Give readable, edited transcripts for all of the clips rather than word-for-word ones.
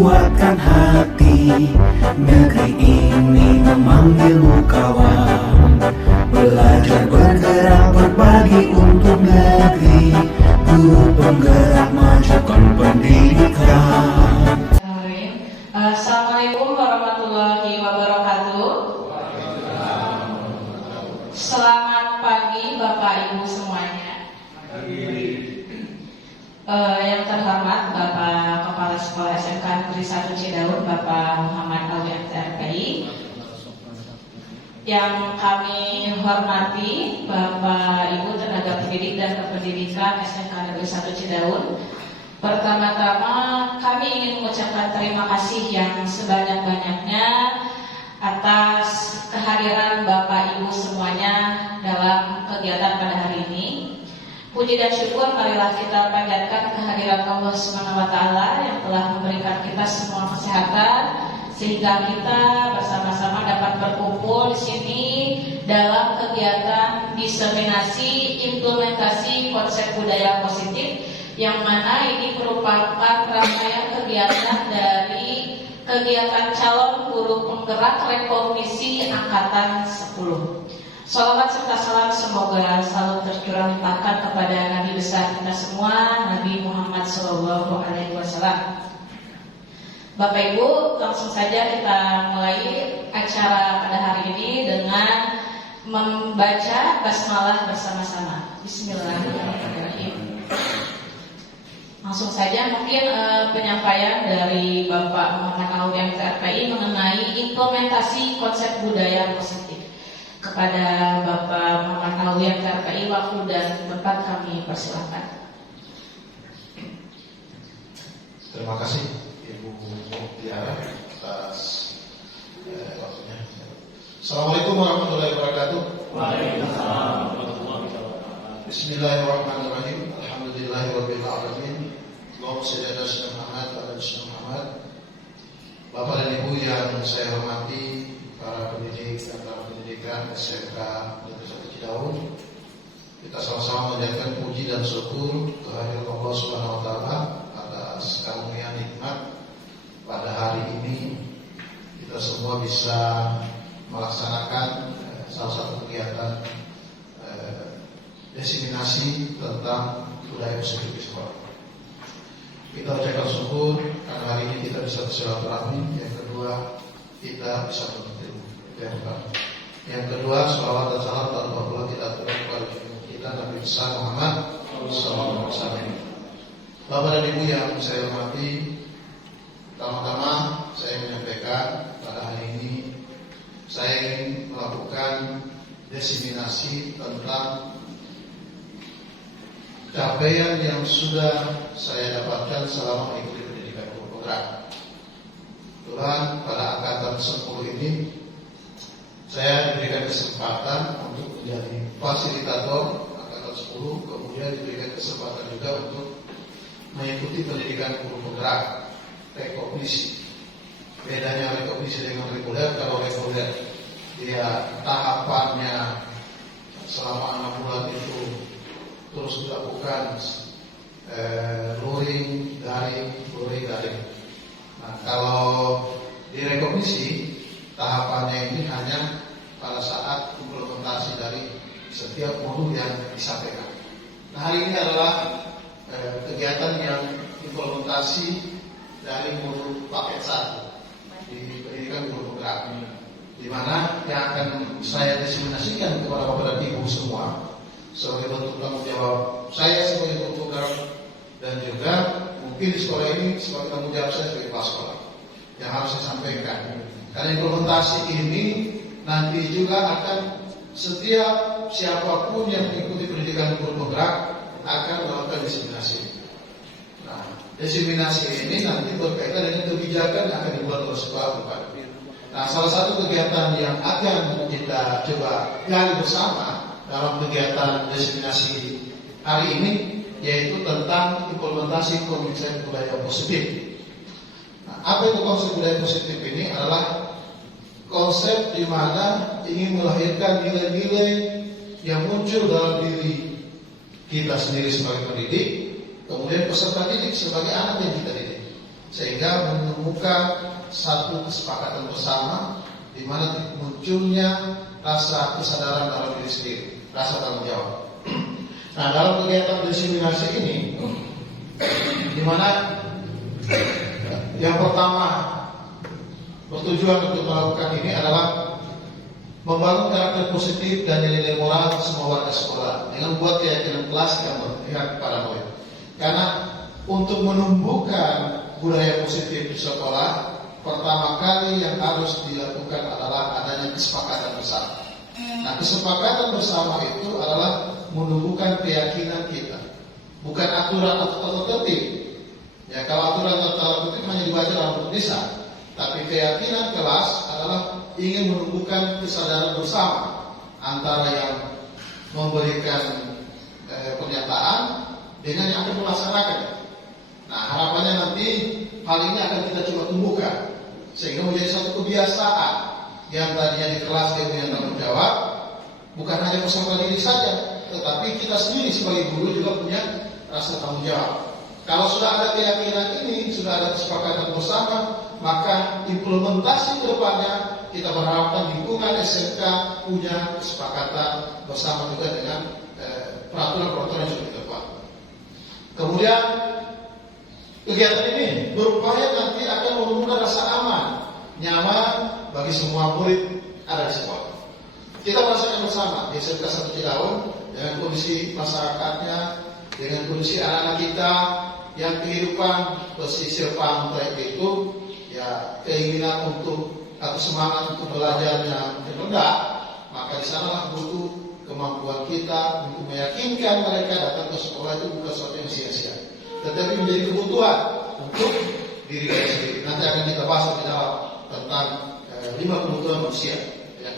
kuatkan hati. Negeri ini memanggilmu kawan. Belajar bergerak berbagi untuk negeri. Guru penggerak majukan pendidikan. Assalamualaikum warahmatullahi wabarakatuh. Selamat pagi Bapak Ibu semuanya. Yang terhormat Bapak Kepala Sekolah SMK Negeri 1 Cidaun, Bapak Muhammad Alwi MTRPI. Yang kami hormati Bapak Ibu tenaga pendidik dan kependidikan SMK Negeri 1 Cidaun. Pertama-tama kami ingin mengucapkan terima kasih yang sebanyak-banyaknya atas kehadiran Bapak Ibu semuanya dalam kegiatan pada hari ini. Puji dan syukur marilah kita panjatkan kehadiran Allah SWT yang telah memberikan kita semua kesehatan sehingga kita bersama-sama dapat berkumpul di sini dalam kegiatan diseminasi implementasi konsep budaya positif, yang mana ini merupakan rangkaian kegiatan dari kegiatan calon guru penggerak Rekognisi Angkatan 10. Salawat serta salam semoga selalu tercurah limpahkan kepada Nabi besar kita semua, Nabi Muhammad SAW. Bapak Ibu, langsung saja kita mulai acara pada hari ini dengan membaca basmalah bersama-sama. Bismillahirrahmanirrahim. Langsung saja mungkin penyampaian dari Bapak Muhammad Alwi MTRPI mengenai implementasi konsep budaya positif. Kepada Bapak Muhammad Alwi MTRPI, waktu dan tempat kami persilakan. Terima kasih Ibu Tiara atas waktunya. Assalamualaikum warahmatullahi wabarakatuh. Waalaikumsalam warahmatullahi wabarakatuh. Bismillahirrahmanirrahim. Alhamdulillahirabbil alamin. Allahumma shalli ala sayyidina Muhammad wa ala sayyidina Muhammad. Bapak dan Ibu yang saya hormati, para pendidik dan para pendidikan SMK Negeri 1 Cidaun, kita sama-sama menjadikan puji dan syukur kehadirat Allah Subhanahu wa taala atas karunia nikmat pada hari ini kita semua bisa melaksanakan salah satu kegiatan diseminasi tentang budaya positif di sekolah. Kita ucapkan syukur karena hari ini kita bisa bersilaturahmi. Yang kedua, kita bisa menuntut ilmu. Yang kedua, sholawat dan salam Allah kita aturkan kepada kita Nabi besar Muhammad SAW. Bapak dan Ibu yang saya hormati, pertama-tama saya menyampaikan pada hari ini saya ingin melakukan diseminasi tentang capaian yang sudah saya dapatkan selama mengikuti pendidikan guru penggerak. Kebetulan pada angkatan 10 ini saya diberikan kesempatan untuk menjadi fasilitator angkatan 10, kemudian diberikan kesempatan juga untuk mengikuti pendidikan guru penggerak rekognisi. Bedanya rekognisi dengan reguler, kalau reguler dia tahapannya selama 6 bulan itu terus dilakukan luring, daring. Nah, kalau di rekognisi tahapannya ini hanya pada saat implementasi dari setiap modul yang disampaikan. Nah, hari ini adalah kegiatan yang implementasi dari modul paket 1 di pendidikan guru penggerak, di mana yang akan saya diseminasikan kepada Bapak dan Ibu semua sebagai bentuk tanggung jawab saya sebagai guru penggerak, dan juga mungkin di sekolah ini sebagai tanggung jawab saya sebagai kepala sekolah yang harus saya sampaikan. Karena implementasi ini nanti juga akan setiap siapapun yang mengikuti pendidikan guru penggerak akan melakukan diseminasi. Nah, diseminasi ini nanti berkaitan dengan kebijakan yang akan dibuat oleh sekolah bukan. Nah, salah satu kegiatan yang akan kita coba gali bersama dalam kegiatan diseminasi hari ini yaitu tentang implementasi konsep budaya positif. Nah, apa itu konsep budaya positif ini? Adalah konsep di mana ingin melahirkan nilai-nilai yang muncul dalam diri kita sendiri sebagai pendidik, kemudian peserta didik sebagai anak yang kita didik. sehingga menemukan satu kesepakatan bersama di mana munculnya rasa kesadaran dalam diri sendiri, rasa tanggung jawab. Nah, dalam kegiatan diseminasi ini, di mana yang pertama bertujuan untuk melakukan ini adalah membangun karakter positif dan nilai moral semua warga sekolah dengan membuat keyakinan kelas yang berpihak kepada murid. Karena untuk menumbuhkan budaya positif di sekolah, pertama kali yang harus dilakukan adalah adanya kesepakatan bersama. Nah, kesepakatan bersama itu adalah menumbuhkan keyakinan kita, bukan aturan atau tertib. Ya, kalau aturan atau tertib hanya dibaca dalam tulisan, tapi keyakinan kelas adalah ingin menumbuhkan kesadaran bersama antara yang memberikan pernyataan dengan yang akan melaksanakan. Nah, harapannya nanti hal ini akan kita coba tumbuhkan sehingga menjadi satu kebiasaan yang tadinya di kelas dia punya tanggung jawab, bukan hanya bersama diri saja, tetapi kita sendiri sebagai guru juga punya rasa tanggung jawab. Kalau sudah ada keyakinan ini, sudah ada kesepakatan bersama, maka implementasi ke depannya kita berharapkan lingkungan SMK punya kesepakatan bersama juga dengan peraturan-peraturan yang sudah kita buat. Kemudian kegiatan ini berupaya nanti akan menumbuhkan rasa aman, nyaman bagi semua murid ada di sekolah. Kita merasakan bersama di SMK 1 Cidaun dengan kondisi masyarakatnya, dengan kondisi anak-anak kita yang kehidupan pesisir pantai itu, ya keinginan untuk atau semangat untuk belajarnya rendah, maka di sanalah butuh kemampuan kita untuk meyakinkan mereka datang ke sekolah itu bukan sesuatu yang sia-sia, tetapi menjadi kebutuhan untuk diri kita sendiri. Nanti akan kita bahas lebih dalam tentang 5 kebutuhan manusia, ya.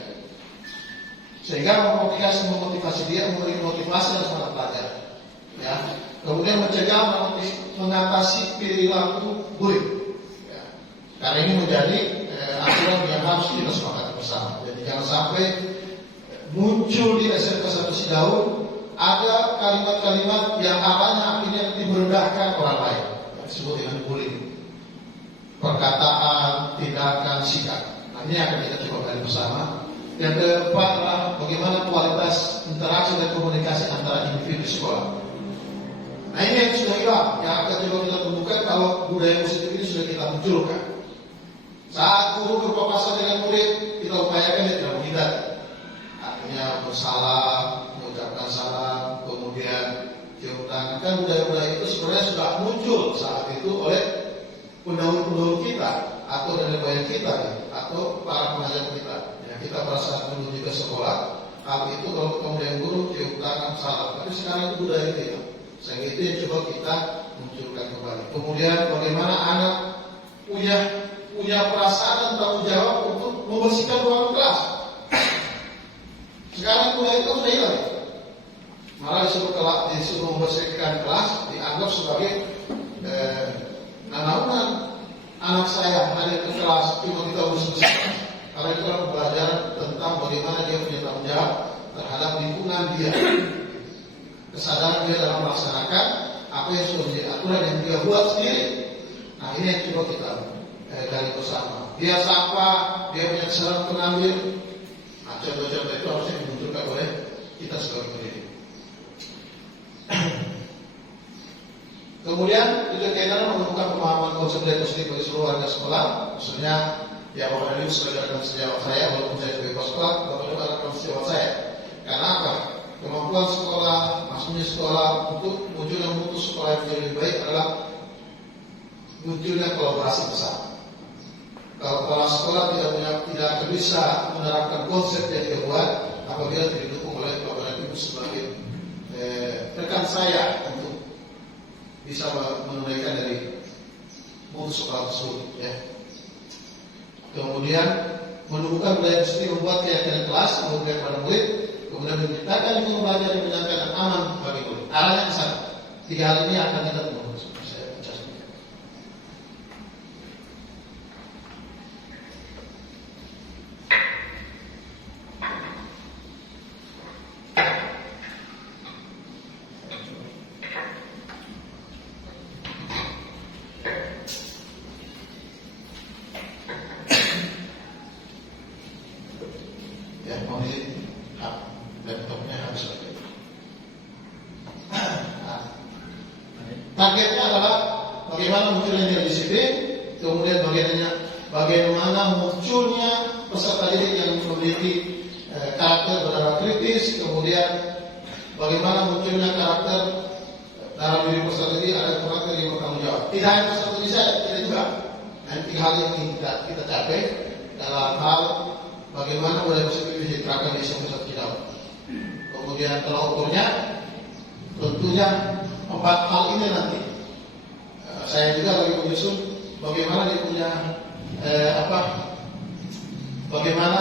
Sehingga memotivasi dia, memberi motivasi dan semangat belajar, ya. Kemudian mencegah mengatasi perilaku bullying, ya. Karena ini menjadi aturan yang harus kita sepakati bersama. Jadi jangan sampai muncul di SMK 1 Cidaun ada kalimat-kalimat yang arahnya akhirnya merendahkan orang lain, yang disebut dengan bullying, perkataan, tindakan, sikap. Nah, ini akan kita coba gali bersama. Yang keempat adalah bagaimana kualitas interaksi dan komunikasi antara individu di sekolah. Nah, ini yang sudah hilang, yang akan coba kita temukan kalau budaya positif ini sudah kita munculkan. Saat guru berpapasan dengan murid, kita upayakan dia tidak menghindar. Artinya bersalam, mengucapkan salam, kemudian cium tangan. Kan budaya-budaya itu sebenarnya sudah muncul saat itu oleh pendahulu-pendahulu kita atau dari moyang kita, atau para pengajar kita. Ya, kita perasaan dulu juga sekolah, hal itu kalau ketemu dengan guru cium tangan, salam. Tapi sekarang itu budaya kita. Sehingga itu yang coba kita munculkan kembali. Kemudian bagaimana anak punya perasaan dan tanggung jawab untuk membersihkan ruangan kelas. Sekarang budaya itu sudah hilang. Malah disuruh membersihkan kelas dianggap sebagai nanaunan anak saya ada ke kelas cuma kita harus bersihkan. Karena itu adalah pembelajaran tentang bagaimana dia punya tanggung jawab terhadap lingkungan dia. Kesadaran dia dalam melaksanakan apa yang sudah menjadi aturan yang dia buat sendiri. Nah, ini yang coba kita gali bersama. Dia sampah, dia punya kesadaran pengambil. Nah, contoh-contoh itu harusnya dimunculkan oleh kita sebagai pendidik. Kemudian juga kaitannya menemukan pemahaman konsep nilai positif bagi seluruh warga sekolah. Maksudnya, ya Bapak Ibu sebagai rekan sejawat saya, walaupun saya sebagai kepala sekolah, Bapak Ibu adalah rekan sejawat saya. Karena apa? Kemampuan sekolah, maksudnya sekolah untuk munculnya mutu sekolah yang lebih baik adalah munculnya kolaborasi bersama. Kalau kepala sekolah tidak bisa menerapkan konsep yang dia buat apabila tidak didukung oleh Bapak Ibu sebagai rekan saya untuk bisa menunaikan dari mutu sekolah tersebut, ya. Kemudian menumbuhkan budaya positif membuat keyakinan kelas, memberikan kepada murid, kemudian menciptakan lingkungan belajar yang menyenangkan dan aman bagi murid. Arahnya ke sana. 3 hal ini akan kita temui. Saya baca sedikit. Targetnya adalah bagaimana munculnya nilai disiplin, kemudian bagaimana munculnya peserta didik yang memiliki karakter berdarah kritis, kemudian bagaimana munculnya karakter dalam diri peserta didik ada karakter yang bertanggung jawab. Tidak hanya peserta didik saja, kita juga. Nah, tiga hal yang ingin kita capai dalam hal bagaimana budaya positif diterapkan di SMP 1 Cidahu. Kemudian tolak ukurnya tentunya 4 hal ini nanti. Saya juga lagi menyusun bagaimana dia punya bagaimana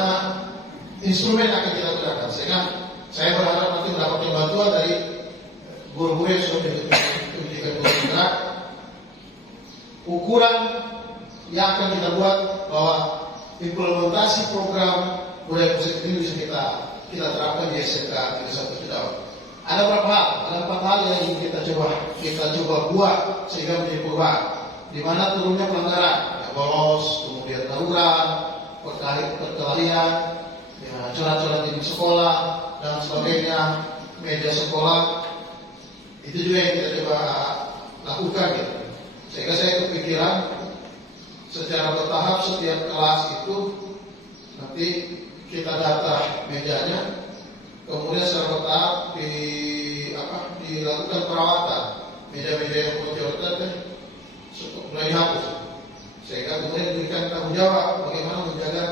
instrumen akan kita gunakan. Sehingga saya berharap nanti mendapatkan bantuan dari guru-guru yang sudah pendidikan guru bergerak. Ukuran yang akan kita buat bahwa implementasi program budaya positif ini bisa kita terapkan di SMK 1 Cidahu. Ada berapa hal? Ada 4 hal yang ingin kita coba buat sehingga menjadi perubahan. Di mana turunnya pelanggaran, bolos, kemudian tawuran, perkelahian, coret-coret di sekolah dan sebagainya, media sekolah. Itu juga yang kita coba lakukan gitu. Sehingga saya kepikiran secara bertahap setiap kelas itu nanti kita data mejanya, kemudian secara bertahap dilakukan perawatan meja-meja yang coret mulai dihapus, sehingga kemudian diberikan tanggung jawab bagaimana menjaga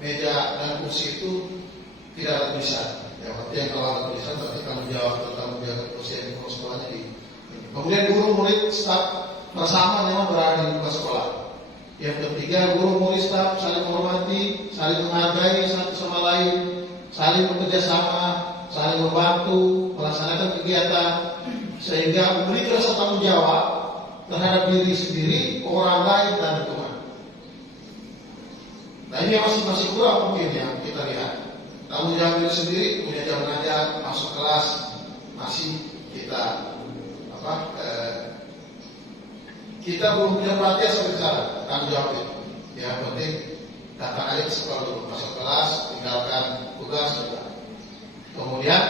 meja dan kursi itu tidak ada tulisan. Ya, berarti yang kalau ada tulisan berarti tanggung jawab tentang menjaga kursi yang di sekolahnya di. Kemudian guru murid staf bersama memang berada di muka sekolah. Yang ketiga, guru murid staf saling menghormati, saling menghargai satu sama lain, saling bekerja sama, saling membantu melaksanakan kegiatan sehingga memiliki rasa tanggung jawab terhadap diri sendiri, orang lain dan lingkungan. Nah, ini masih kurang mungkin yang kita lihat. Tanggung jawab diri sendiri, punya jam belajar, masuk kelas, masih kita kita belum punya perhatian sampai sekarang tanggung jawab itu. Ya, penting datang aja ke sekolah dulu, masuk kelas, tinggalkan tugas juga. Kemudian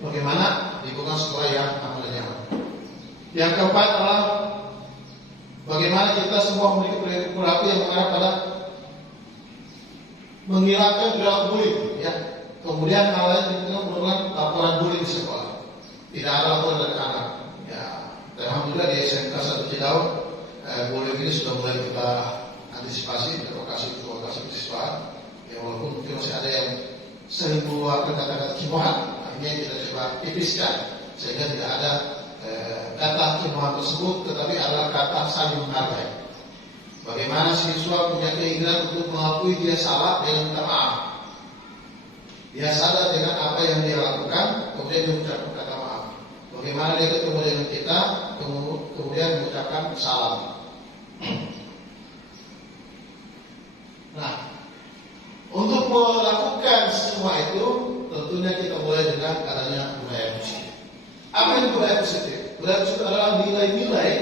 bagaimana lingkungan sekolah yang aman dan nyaman. Yang keempat adalah bagaimana kita semua memiliki perilaku yang mengarah pada menghilangkan perilaku bullying, ya. Kemudian hal lain itu merupakan laporan bullying di sekolah. Tidak ada laporan dari anak. Ya, alhamdulillah di SMK 1 Cidahu bullying ini sudah mulai kita antisipasi, lokasi siswa. Ya, walaupun mungkin masih ada yang sering mengeluarkan kata-kata cemoohan, ini yang kita coba tipiskan sehingga tidak ada kata cemoohan tersebut, tetapi adalah kata saling menghargai. Bagaimana siswa punya keinginan untuk mengakui dia salah dan minta maaf. Dia sadar dengan apa yang dia lakukan, kemudian dia mengucapkan kata maaf. Bagaimana dia ketemu dengan kita, kemudian mengucapkan salam. Nah, untuk melakukan semua itu, tentunya kita mulai dengan adanya budaya positif. Apa itu budaya positif? Budaya positif adalah nilai-nilai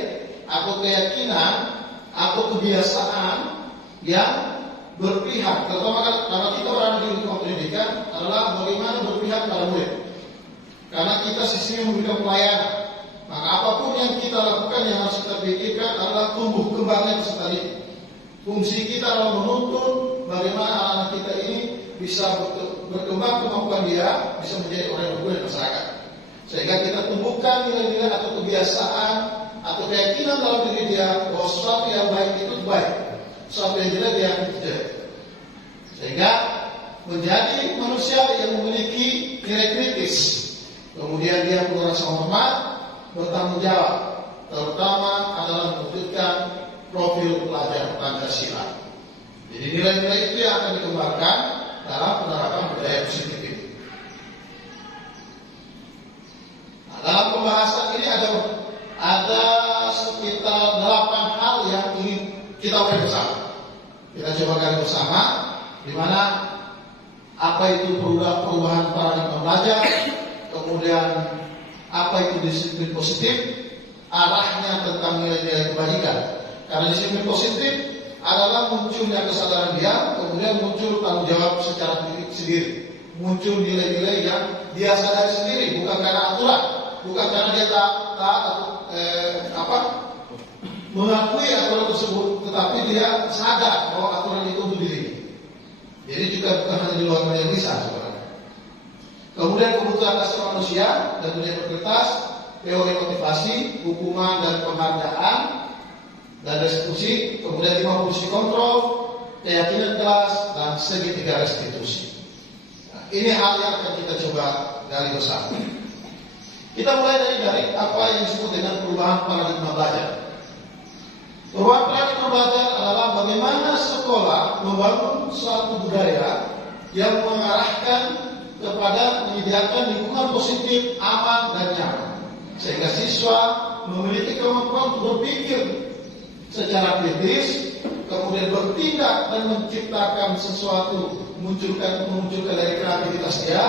atau keyakinan atau kebiasaan yang berpihak. Terutama karena kita berada di lingkungan pendidikan adalah bagaimana berpihak pada murid. Karena kita sisinya memberikan pelayanan. Maka apapun yang kita lakukan yang harus kita pikirkan adalah tumbuh kembangnya peserta didik. Fungsi kita adalah menuntun bagaimana anak-anak kita ini bisa berkembang kemampuan dia, bisa menjadi orang yang berguna di masyarakat. Sehingga kita tumbuhkan nilai-nilai atau kebiasaan atau keyakinan dalam diri dia bahwa sesuatu yang baik itu baik, sesuatu yang jelek dia itu jelek. Sehingga menjadi manusia yang memiliki nilai kritis. Kemudian dia punya rasa hormat, bertanggung jawab, terutama adalah mewujudkan profil pelajar Pancasila. Jadi nilai-nilai itu yang akan dikembangkan dalam penerapan budaya positif ini. Nah, dalam pembahasan ini ada sekitar 8 hal yang ingin kita urai bersama. Kita coba gali bersama, di mana apa itu perubahan paradigma belajar, kemudian apa itu disiplin positif, arahnya tentang nilai-nilai kebajikan. Karena disiplin positif adalah munculnya kesadaran dia, kemudian muncul tanggung jawab secara diri sendiri, muncul nilai-nilai yang dia sadari sendiri, bukan karena aturan, bukan karena dia taat mengakui aturan tersebut, tetapi dia sadar bahwa aturan itu untuk diri. Jadi juga bukan hanya di luar yang bisa, saudara. Kemudian kebutuhan asasi manusia dan dunia berkertas, teori motivasi, hukuman dan penghargaan dan restitusi, kemudian 5 fungsi kontrol, keyakinan kelas dan segitiga restitusi. Nah, ini hal yang akan kita coba gali bersama. Kita mulai dari apa yang disebut dengan perubahan paradigma belajar. Perubahan paradigma belajar adalah bagaimana sekolah membangun suatu budaya yang mengarahkan kepada menyediakan lingkungan positif, aman, dan nyaman, sehingga siswa memiliki kemampuan untuk berpikir secara kritis, kemudian bertindak dan menciptakan sesuatu, memunculkan dari kreativitas dia.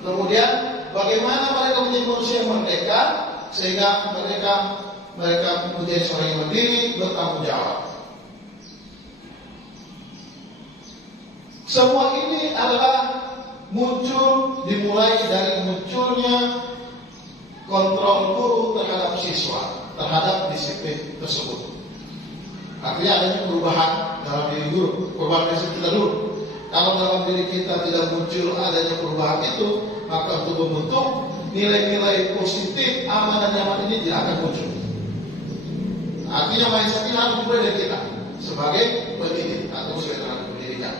Kemudian bagaimana mereka menjadi manusia yang merdeka, sehingga mereka menjadi seorang yang mandiri, bertanggung jawab. Semua ini adalah dimulai dari munculnya kontrol guru terhadap siswa, terhadap disiplin tersebut. Artinya adanya perubahan dalam diri guru, perubahan prinsip kita dulu. Kalau dalam diri kita tidak muncul adanya perubahan itu, maka untuk membentuk nilai-nilai positif, aman dan nyaman ini tidak akan muncul. Artinya mindset ini harus dimulai dari kita sebagai pendidik atau sebagai tenaga pendidikan.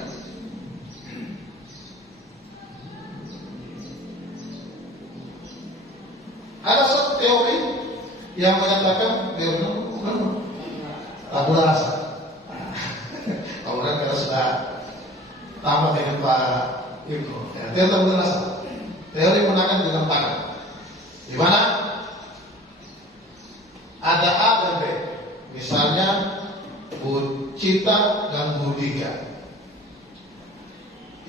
Ada satu teori yang menyatakan teori tabula rasa. Kemudian kita sudah tamat dengan Pak Ibnu. Teori tabula rasa. Teori menggunakan genggam tangan. Di mana ada A dan B. Misalnya Bu Cita dan Bu Dika.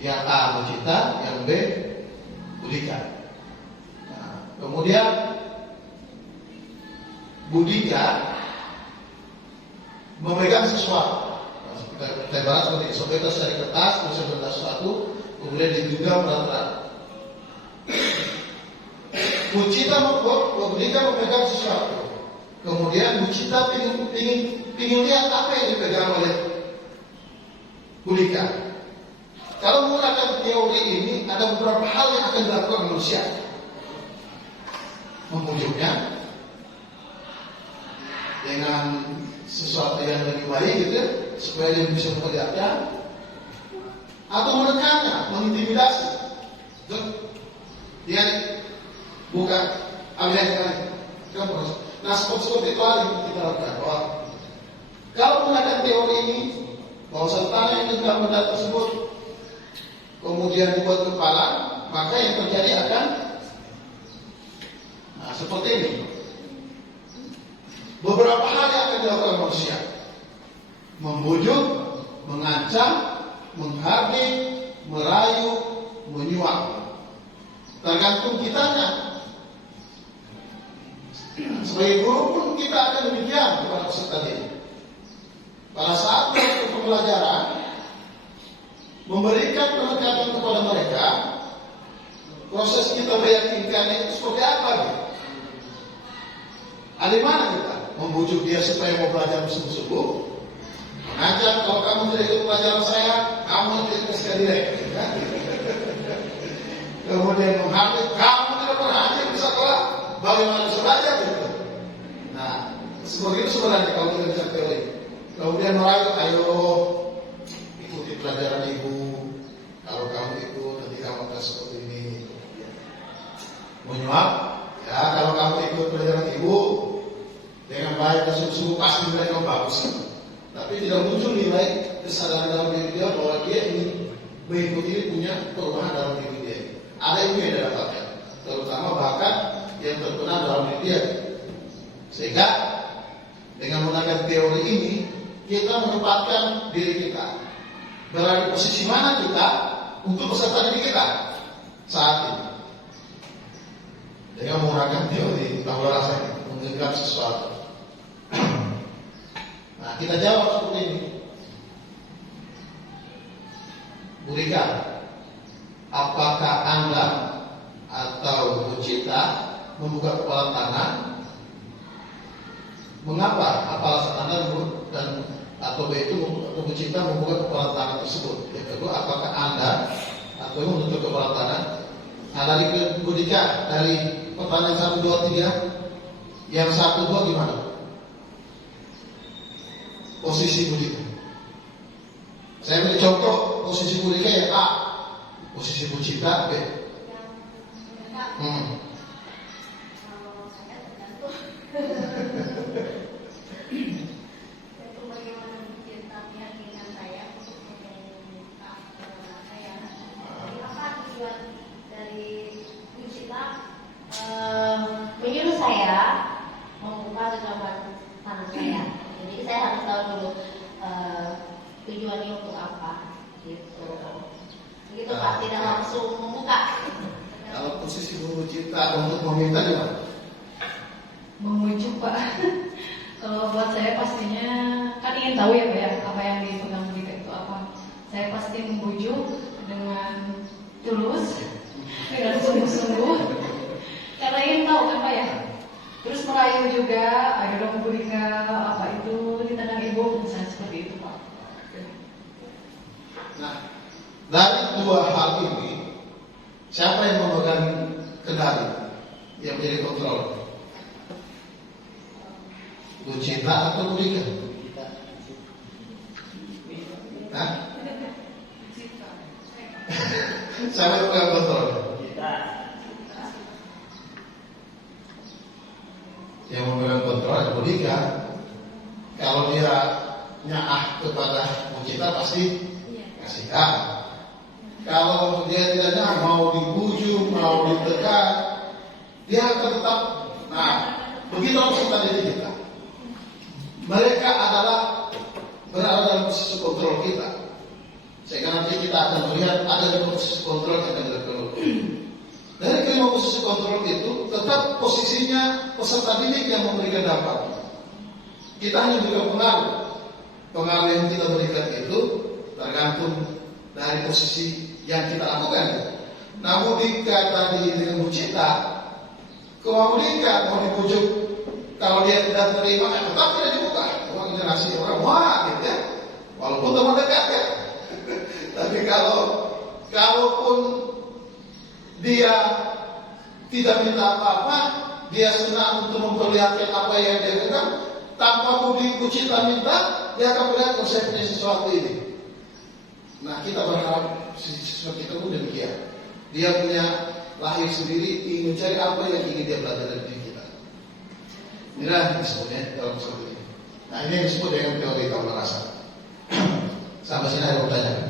Yang A Bu Cita, yang B Bu Dika. Kemudian Budika memegang sesuatu. Kita bahas seperti sobetas dari kertas, terus sebentar sesuatu, kemudian digenggam erat-erat. Budika memegang sesuatu. Kemudian Budika ingin lihat apa yang dipegang oleh Budika. Kalau menggunakan teori ini, ada beberapa hal yang akan dilakukan manusia. Membujuknya dengan sesuatu yang lebih baik gitu ya, supaya dia bisa mengerjakan, atau menekannya, mengintimidasi. Dia bukan alih sekali. Nah seperti itu yang kita lakukan. Bahwa kalau menggunakan teori ini, bahwa tanah yang digenggam benda tersebut kemudian dibuat kepala, maka yang terjadi akan seperti ini. Beberapa hal yang akan dilakukan manusia: membujuk, mengancam, menghardik, merayu, menyuap. Tergantung kitanya. Sebagai guru pun kita akan demikian kepada peserta didik. Pada saat proses pembelajaran, memberikan penekanan kepada mereka, proses kita meyakinkan itu seperti apa gitu. Ada di mana kita? Membujuk dia supaya mau belajar bersungguh-sungguh, mengajar kalau kamu tidak ikut pelajaran saya, kamu tidak kasih direct. Kemudian menghardik, kamu tidak pernah hadir di sekolah, bagaimana bisa belajar gitu. Nah, seperti itu sebenarnya kalau kita bisa teori. Kemudian merayu, ayo ikuti pelajaran ibu. Kalau kamu ikut, nanti kamu akan seperti ini. Menyuap, ya kalau kamu ikut pelajaran ibu dengan baik dan sungguh-sungguh pasti nilai kamu bagus. Tapi tidak muncul nilai kesadaran dalam diri dia bahwa dia ingin mengikuti ini, punya perubahan dalam diri dia. Ada ilmu yang dia dapatkan, terutama bakat yang terkenal dalam diri dia. Sehingga dengan menggunakan teori ini, kita menempatkan diri kita berada di posisi mana kita untuk peserta didik kita saat ini. Dengan menggunakan teori tabula rasa ini, menggenggam sesuatu. Nah, kita jawab seperti ini. Bu Rika, apakah Anda atau Bu Cita membuka kepala tangan Mengapa? Apa alasan Anda dan atau B itu atau Bu Cinta membuka kepala tangan tersebut? Yang kedua, apakah Anda atau menutup kepala tangan? Nah, dari Bu Dika, dari pertanyaan 1, 2, 3, yang 1, 2 gimana? Posisi Bu Dika. Saya beri contoh posisi Bu Dika yang A, posisi Bu Cinta B. Menyuruh saya membuka genggaman tangan saya. Jadi saya harus tahu dulu tujuannya untuk apa, gitu. Begitu Pak, tidak langsung membuka. Kalau posisi Bu Cinta untuk meminta gimana? Memujuk Pak. Kalau buat saya pastinya kan ingin tahu ya Pak ya, apa yang dipegang Dika itu apa. Saya pasti membujuk dengan tulus, dengan sungguh-sungguh, karena ingin tahu kan Pak ya. Terus merayu juga, ayo dong Bu Dika, apa itu di tangan ibu, misalnya seperti itu Pak. Nah, dari dua hal ini, siapa yang memegang kendali, yang menjadi kontrol? Bu Cinta atau Bu Dika? Hah? Siapa yang memegang kontrol? Yang memegang kontrol adalah Bu Dika. Kalau dia nyaah kepada Bu Cinta pasti kasih tahu. Kalau dia tidak nyaah, mau dibujuk, mau ditekan, dia akan tetap. Nah, begitu kita jadi kita. Mereka adalah berada dalam posisi kontrol kita. Sehingga nanti kita akan melihat ada di posisi kontrol yang akan dilakukan. Dari kelima posisi kontrol itu, tetap posisinya peserta didik yang memberikan dampak. Kita hanya juga pengaruh. Pengaruh yang kita berikan itu tergantung dari posisi yang kita lakukan. Namun Dika tadi dengan Bu Cinta, kalau Dika mau dibujuk, kalau dia tidak terima, tetap tidak dibuka. Orang generasi orang wah gitu ya, walaupun teman dekat ya. Tapi kalaupun dia tidak minta apa-apa, dia senang untuk memperlihatkan apa yang dia lakukan, tanpa Bu Cinta minta, dia akan melihat kalau saya punya sesuatu ini. Nah, kita berharap siswa kita pun demikian. Dia punya lahir sendiri, ingin mencari apa yang ingin dia belajar dari diri kita. Inilah yang disebutnya dalam seperti ini. Nah, ini yang disebut dengan teori kaum rasa. Sampai sini ada pertanyaan.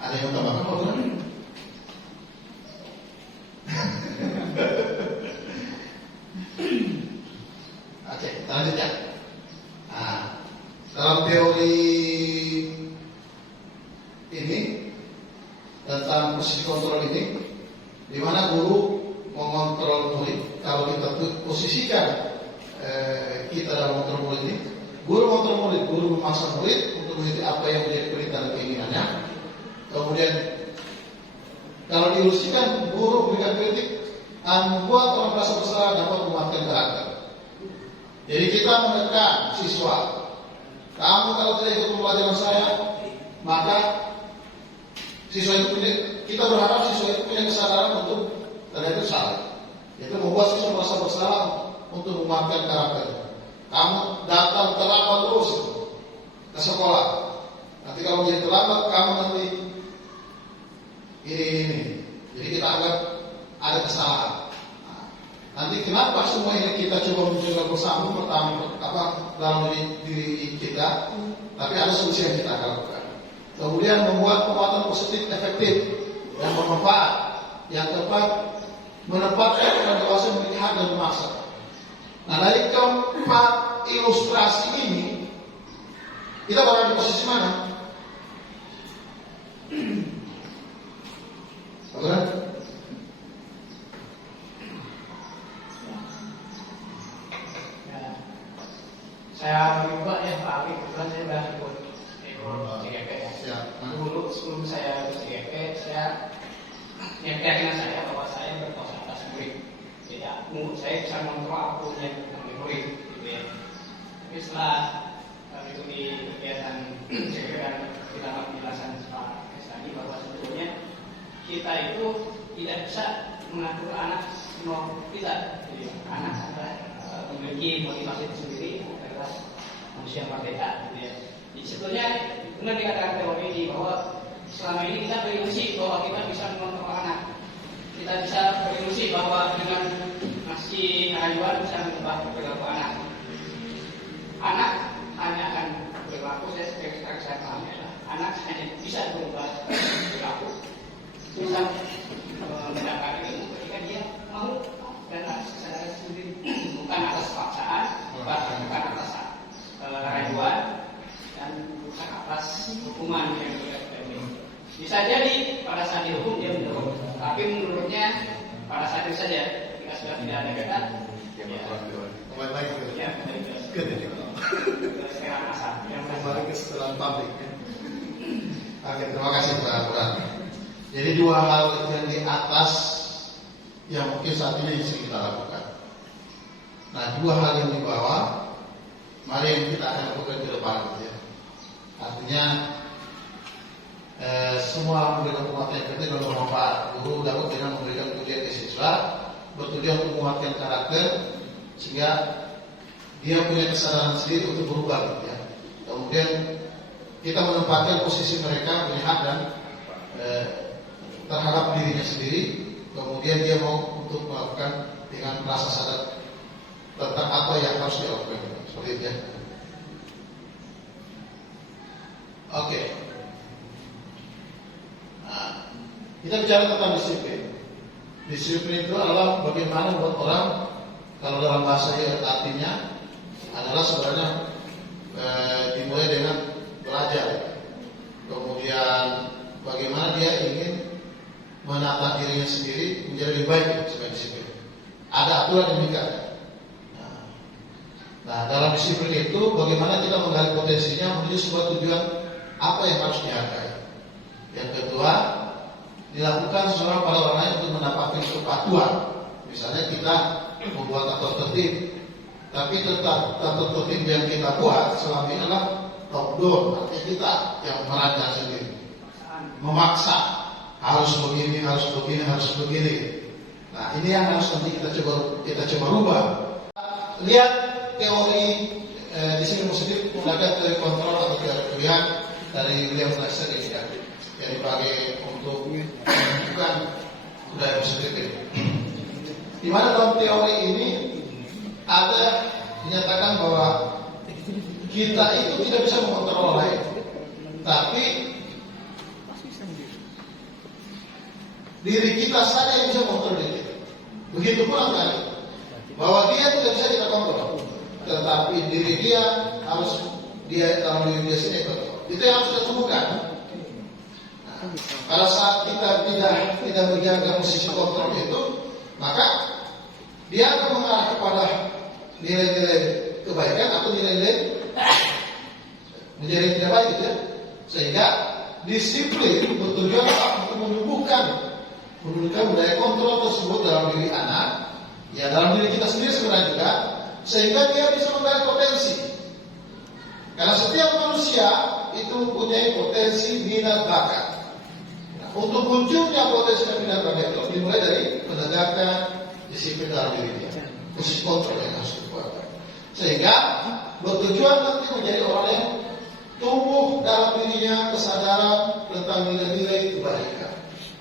Ada yang mau tambahkan program? Oke, kita lanjut ya. Nah, dalam teori ini tentang posisi kontrol ini, di mana guru mengontrol murid. Kalau kita posisikan kita dalam kontrol murid ini, guru mengontrol murid, guru memaksa murid untuk mengikuti apa yang menjadi perintah dan keinginannya. Kemudian kalau diusikan, guru berikan kritik, membuat orang merasa bersalah dapat menguatkan karakter. Jadi kita menekan siswa, kamu kalau tidak ikut pelajaran saya, maka siswa itu kita berharap siswa itu punya kesadaran untuk ternyata itu salah. Itu membuat siswa merasa bersalah untuk menguatkan karakter. Kamu datang terlambat terus ke sekolah. Nanti kalau dia terlambat, kamu nanti ini. Jadi kita anggap ada kesalahan. Nah, nanti kenapa semua ini kita coba mencoba bersama pertama dalam diri kita, tapi ada solusi yang kita akan lakukan. Kemudian membuat penguatan positif efektif dan bermanfaat. Yang tepat menempatkan orang dewasa memiliki hak dan memaksa. Nah, dari keempat ilustrasi ini, kita berada di posisi mana? Bagaimana? Saya berubah ya Pak Ali, kebetulan saya sudah ikut CGP ya. Dulu sebelum saya ikut CGP, yang keyakinan saya bahwa saya berkuasa atas murid. Jadi menurut saya bisa mengontrol aku yang Polri, gitu ya. Tapi setelah mengikuti kegiatan dan kita penjelasan Pak tadi bahwa sebetulnya kita itu tidak bisa mengatur anak semua kita. Jadi anak adalah memiliki motivasi sendiri, adalah manusia merdeka, gitu ya. Jadi sebetulnya benar dikatakan teori ini bahwa selama ini kita berilusi bahwa kita bisa mengontrol anak. Kita bisa berilusi bahwa dengan ngasih rayuan bisa mengubah perilaku anak. Anak hanya akan berlaku, saya pahami adalah anak hanya bisa berubah perilaku, bisa mendapatkan ilmu ketika dia mau dan atas kesadaran sendiri, bukan atas paksaan, bukan atas rayuan dan bukan atas hukuman yang diberikan. Bisa jadi pada saat dihukum dia menurut, tapi menurutnya pada saat itu saja jika sudah tidak ada kata, kembali ke setelan pabrik. Oke, terima kasih Pak Quran. Jadi dua hal yang di atas yang mungkin saat ini bisa kita lakukan. Nah, dua hal yang di bawah, mari yang kita akan lakukan ke depan, ya. Artinya semua memberikan penguatan yang penting dan bermanfaat. Guru dapat dengan memberikan tujuan ke siswa, bertujuan untuk menguatkan karakter sehingga dia punya kesadaran sendiri untuk berubah, gitu ya. Kemudian kita menempatkan posisi mereka melihat dan terhadap dirinya sendiri. Kemudian dia mau untuk melakukan dengan rasa sadar tentang apa yang harus dilakukan. Seperti itu ya. Oke. Nah, kita bicara tentang disiplin. Disiplin itu adalah bagaimana membuat orang, kalau dalam bahasa artinya adalah sebenarnya dimulai dengan belajar. Kemudian bagaimana dia ingin menata dirinya sendiri menjadi lebih baik sebagai disiplin. Ada aturan yang mengikat. Nah, dalam disiplin itu bagaimana kita menggali potensinya menuju sebuah tujuan apa yang harus dihargai. Yang kedua, dilakukan seseorang pada orang lain untuk mendapatkan kepatuhan. Misalnya kita membuat tata tertib, tapi tata tertib yang kita buat selama ini adalah top down, artinya kita yang merancang sendiri, memaksa harus begini, harus begini, harus begini. Nah, ini yang harus nanti kita coba rubah. Lihat teori di sini positif menggunakan teori kontrol atau teori pilihan dari William Glasser ini ya, yang dipakai untuk menunjukkan budaya positif ini. Di mana dalam teori ini ada dinyatakan bahwa kita itu tidak bisa mengontrol orang lain, tapi diri kita saja yang bisa mengontrol diri kita. Begitu pula kali bahwa dia tidak bisa kita kontrol, tetapi diri dia harus dalam diri dia sendiri kontrol. Itu yang harus kita temukan. Nah, pada saat kita tidak menjaga posisi kontrol itu, maka dia akan mengarah kepada nilai-nilai kebaikan atau nilai-nilai menjadi tidak baik, ya. Sehingga disiplin bertujuan untuk menumbuhkan budaya kontrol tersebut dalam diri anak, ya dalam diri kita sendiri sebenarnya juga, sehingga dia bisa menggali potensi. Karena setiap manusia itu mempunyai potensi minat bakat. Nah, untuk munculnya potensi dan minat bakat itu dimulai dari menegakkan disiplin dalam diri dia, posisi kontrol yang harus dikuatkan, sehingga bertujuan nanti menjadi orang yang tumbuh dalam dirinya kesadaran tentang nilai-nilai kebaikan.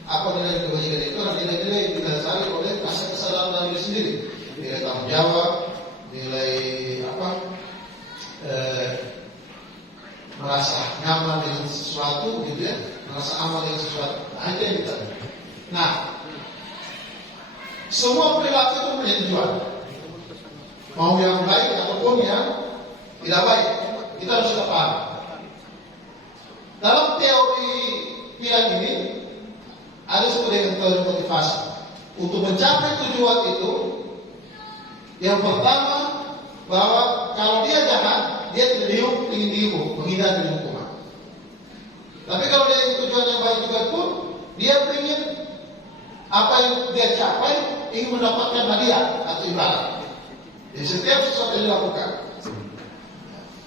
Apa nilai kebaikan itu? Adalah nilai-nilai yang didasari oleh rasa kesadaran dalam diri sendiri, nilai tanggung jawab, nilai merasa nyaman dengan sesuatu, gitu ya, merasa aman dengan sesuatu. Nah, itu yang kita. Nah, semua perilaku itu punya tujuan, mau yang baik ataupun yang tidak baik, kita harus paham. Dalam teori pilihan ini ada sebuah teori motivasi. Untuk mencapai tujuan itu, yang pertama bahwa kalau dia jahat, dia tidak ingin dihukum, menghindari hukuman. Tapi kalau dia ingin tujuan yang baik juga pun, dia ingin apa yang dia capai, ingin mendapatkan hadiah atau imbalan. Jadi setiap sesuatu yang dilakukan,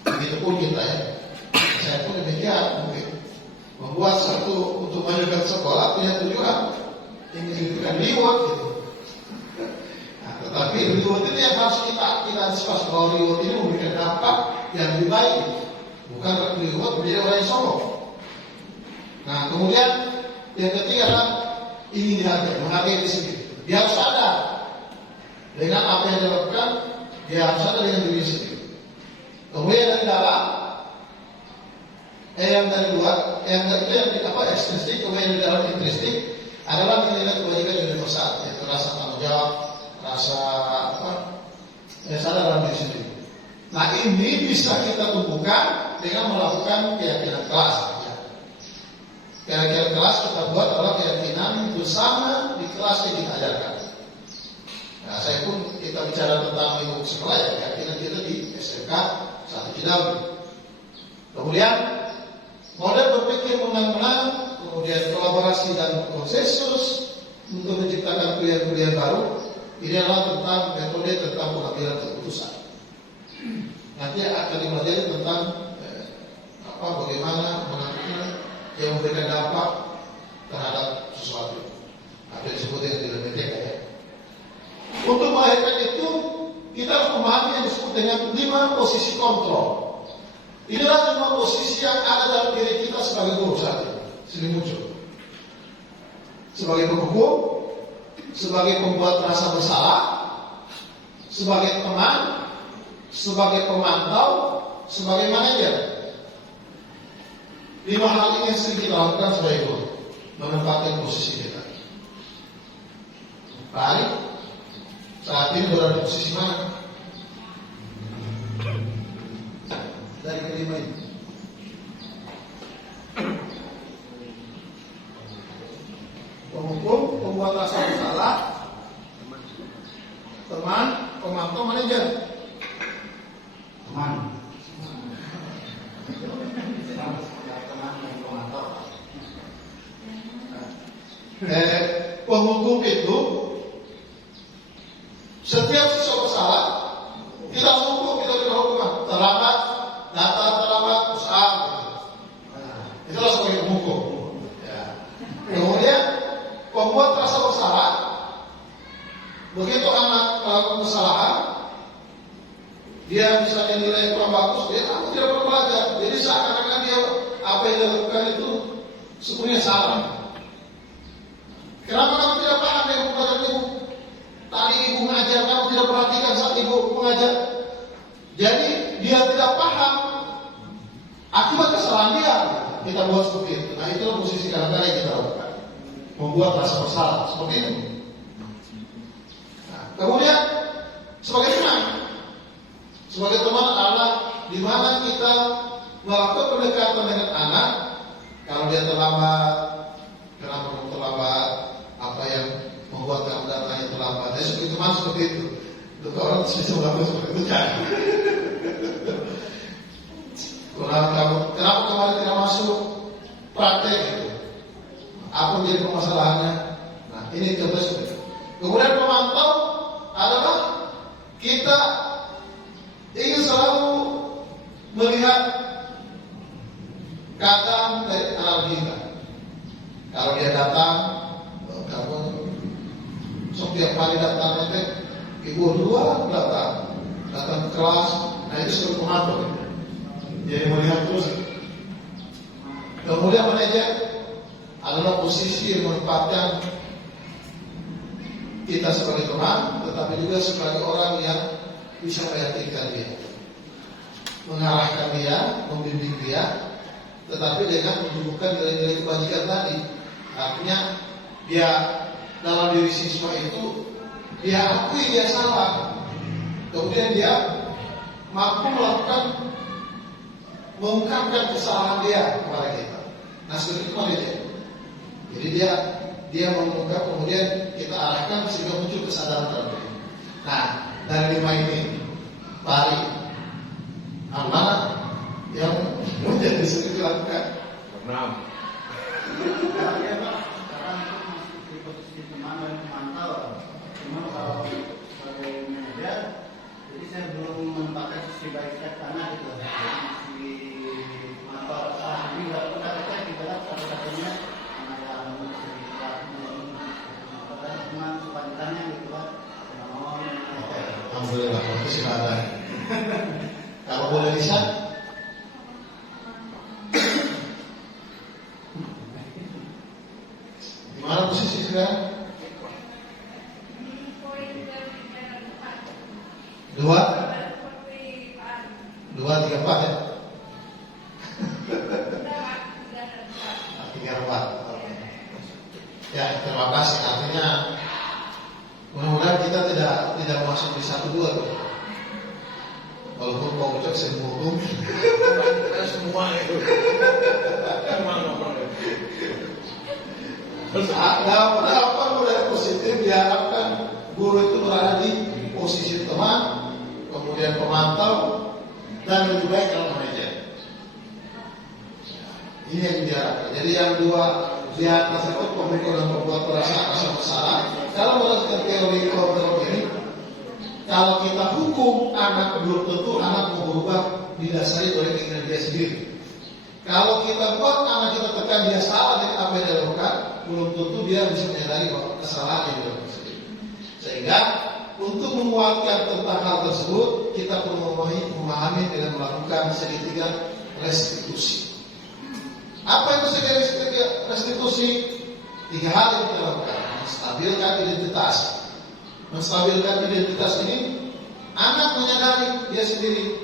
begitupun kita ya. Saya pun demikian mungkin membuat satu untuk menyukai sekolah punya tujuan ingin menunjukkan reward gitu. Nah, tetapi reward ini yang harus kita antisipasi bahwa reward ini memberikan dampak yang lebih baik, bukan reward menjadi orang yang sombong. Nah, kemudian yang ketiga adalah ingin dihargai, menghargai diri sendiri. Dia harus sadar dengan apa yang dilakukan, dia harus sadar dengan diri sendiri. Kemudian dari dalam, yang dari luar, yang ekstrinsic, kemudian dari dalam intrinsik adalah nilai kebajikan universal, yaitu rasa tanggung jawab, rasa sadar dalam diri sendiri. Nah, ini bisa kita tumbuhkan dengan melakukan keyakinan kelas. Keyakinan kelas kita buat adalah keyakinan bersama di kelas yang kita ajarkan. Nah, saya pun kita bicara tentang ilmu sekolah ya, keyakinan kita di SMK 1 Cidaun. Kemudian model berpikir menang-menang, kemudian kolaborasi dan konsensus untuk menciptakan kuliah-kuliah baru. Ini adalah tentang metode tentang pengambilan keputusan. Nanti akan dipelajari tentang bagaimana menentukan yang memberikan dampak terhadap sesuatu. Apa yang disebut dengan dilematika ya. Untuk melahirkan itu, kita harus memahami yang disebut dengan 5 posisi kontrol. Inilah 5 posisi yang ada dalam diri kita sebagai guru saat ini. Sini muncul. Sebagai penghukum, sebagai pembuat rasa bersalah, sebagai teman, sebagai pemantau, sebagai manajer. 5 hal ini yang sering kita lakukan sebagai guru, menempatkan posisi kita. Baik, saat ini berada di posisi mana? Dari kelima ini. Penghukum, pembuat rasa bersalah, teman, pemantau, manajer. Teman. Penghukum itu setiap siswa bersalah kita hukum, kita tidak hukuman terlambat, data terlambat, usaha itulah sebagai penghukum ya. Kemudian pembuat rasa bersalah, begitu anak melakukan kesalahan, dia misalnya nilai kurang bagus, dia tidak perlu belajar, jadi seakan-akan dia apa yang dia lakukan itu sepenuhnya salah. Kenapa kamu tidak paham dengan pelajaran ibu? Tadi ibu mengajar, kamu tidak perhatikan saat ibu mengajar. Jadi dia tidak paham akibat kesalahan dia. Kita buat seperti itu. Nah, itulah posisi kadang-kadang yang kita lakukan, membuat rasa bersalah seperti itu. Nah, kemudian sebagai teman adalah di mana kita melakukan pendekatan dengan anak. Kalau dia terlambat, kenapa kamu terlambat? Apa yang membuat kamu datangnya terlambat? Jadi seperti teman seperti itu. Untuk orang bisa melakukan seperti itu kan? Kenapa kemarin tidak masuk praktek itu? Apa menjadi permasalahannya? Nah, ini coba seperti itu. Kemudian pemantau adalah kita ingin selalu melihat keadaan dari anak kita. Kalau dia datang, kamu setiap hari datang nanti ibu dua datang ke kelas, nah itu sebagai pemantau. Jadi melihat terus. Kemudian manajer adalah posisi yang menempatkan kita sebagai teman, tetapi juga sebagai orang yang bisa meyakinkan dia, mengarahkan dia, membimbing dia, tetapi dengan menunjukkan nilai-nilai kebajikan tadi. Artinya dia dalam diri siswa itu dia akui dia salah, kemudian dia mampu mengungkapkan kesalahan dia kepada kita. Nah, seperti itu manajer. Jadi dia mengungkap, kemudian kita arahkan sehingga muncul kesadaran dalam diri. Nah, dari 5 ini, Pari amanah yang menjadi sering dilakukan. 6. Ya Pak, sekarang itu masih di posisi teman dan pemantau. Cuma kalau sebagai manajer, Jadi saya belum menempatkan sisi baik setiap tanah gitu. Jadi manfaat sendiri nggak pernah cek ibarat satu-satunya mana yang cuma sepanjangnya gitu kan. Alhamdulillah, itu sudah ada. Kalau boleh lisan, di mana posisi sekarang? 2, 3, 4 ya? 3, 4. Ya, terima kasih. Artinya mudah-mudahan kita tidak masuk di 1, 2 tuh. Walaupun mau ucap semua hukum, semua itu. Terus ada apa budaya positif diharapkan guru itu berada di posisi teman, kemudian pemantau, dan lebih baik kalau manajer. Ini yang diharapkan. Jadi yang 2 di atas itu pemikul dan pembuat rasa bersalah. Kalau berdasarkan teori kelompok ini, kalau kita hukum anak, belum tentu anak mau berubah didasari oleh keinginan dia sendiri. Kalau kita buat anak kita tekan dia salah dengan apa yang dia lakukan, belum tentu dia bisa menyadari bahwa kesalahan yang dia lakukan sendiri. Sehingga untuk menguatkan tentang hal tersebut, kita perlu memahami dengan melakukan segitiga restitusi. Apa itu segitiga restitusi? 3 hal yang kita lakukan: menstabilkan identitas. Menstabilkan identitas ini, anak menyadari dia sendiri.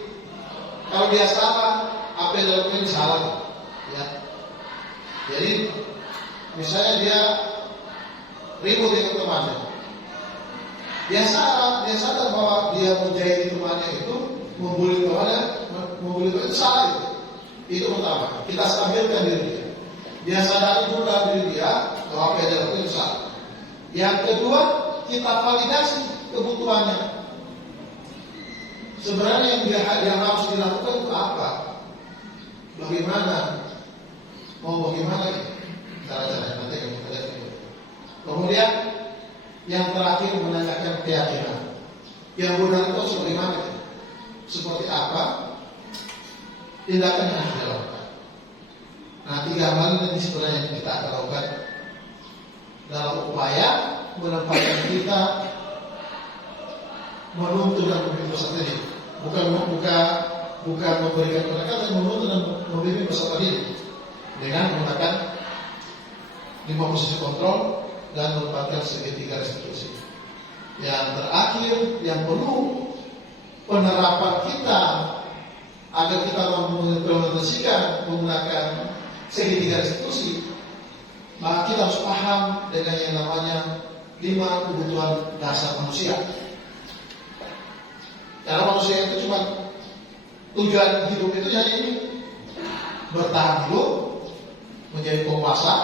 Kalau dia salah, apa yang dilakukan ini salah, ya. Jadi, misalnya dia ribut dengan temannya, dia sadar bahwa dia menjahili temannya itu, membuli temannya itu salah itu. Itu pertama, kita stabilkan diri dia. Dia sadari dulu dalam diri dia bahwa apa yang dilakukan itu salah. Yang kedua, kita validasi kebutuhannya. Sebenarnya yang harus dilakukan itu apa? Bagaimana? Mau bagaimana? Cara-cara nanti kita lihat. Kemudian yang terakhir menanyakan keyakinan. Yang benar itu seperti mana? Seperti apa? Tindakan yang harus dilakukan. Nah, 3 hal ini sebenarnya yang kita lakukan dalam upaya menempatkan kita menuntut dan membimbing peserta didik. Bukan memberikan pendekatan, menuntut dan membimbing peserta didik dengan menggunakan 5 posisi kontrol dan menempatkan segitiga restitusi. Yang terakhir, yang perlu penerapan kita agar kita mengimplementasikan menggunakan segitiga restitusi, maka kita harus paham dengan yang namanya 5 kebutuhan dasar manusia. Karena manusia itu cuma tujuan hidup itu hanya ini: bertahan hidup, menjadi penguasa,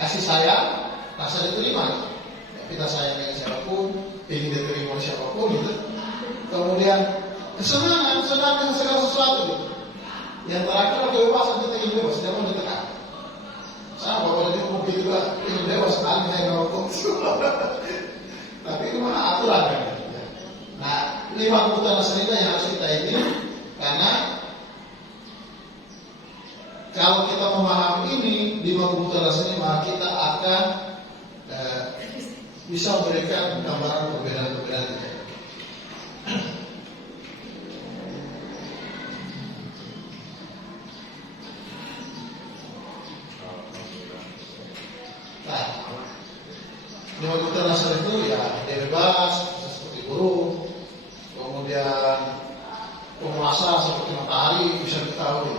kasih sayang, rasa diterima. Kita sayang dengan siapapun, ingin diterima oleh siapapun gitu. Kemudian kesenangan dengan segala sesuatu gitu. Yang terakhir kebebasan, kita ingin bebas, tidak mau ditekan. Sama kalau dia mungkin juga ingin bebas, sekali saya nggak hukum. Tapi itu mana aturan kan? Nah, 5 kebutuhan dasar itu yang harus kita ini, karena kalau kita memahami ini 5 kebutuhan dasar ini, maka kita akan bisa memberikan gambaran perbedaan-perbedaan ini. Nah, 5 kebutuhan dasar itu ya dia bebas, seperti guru, kemudian penguasa seperti matahari, bisa diketahui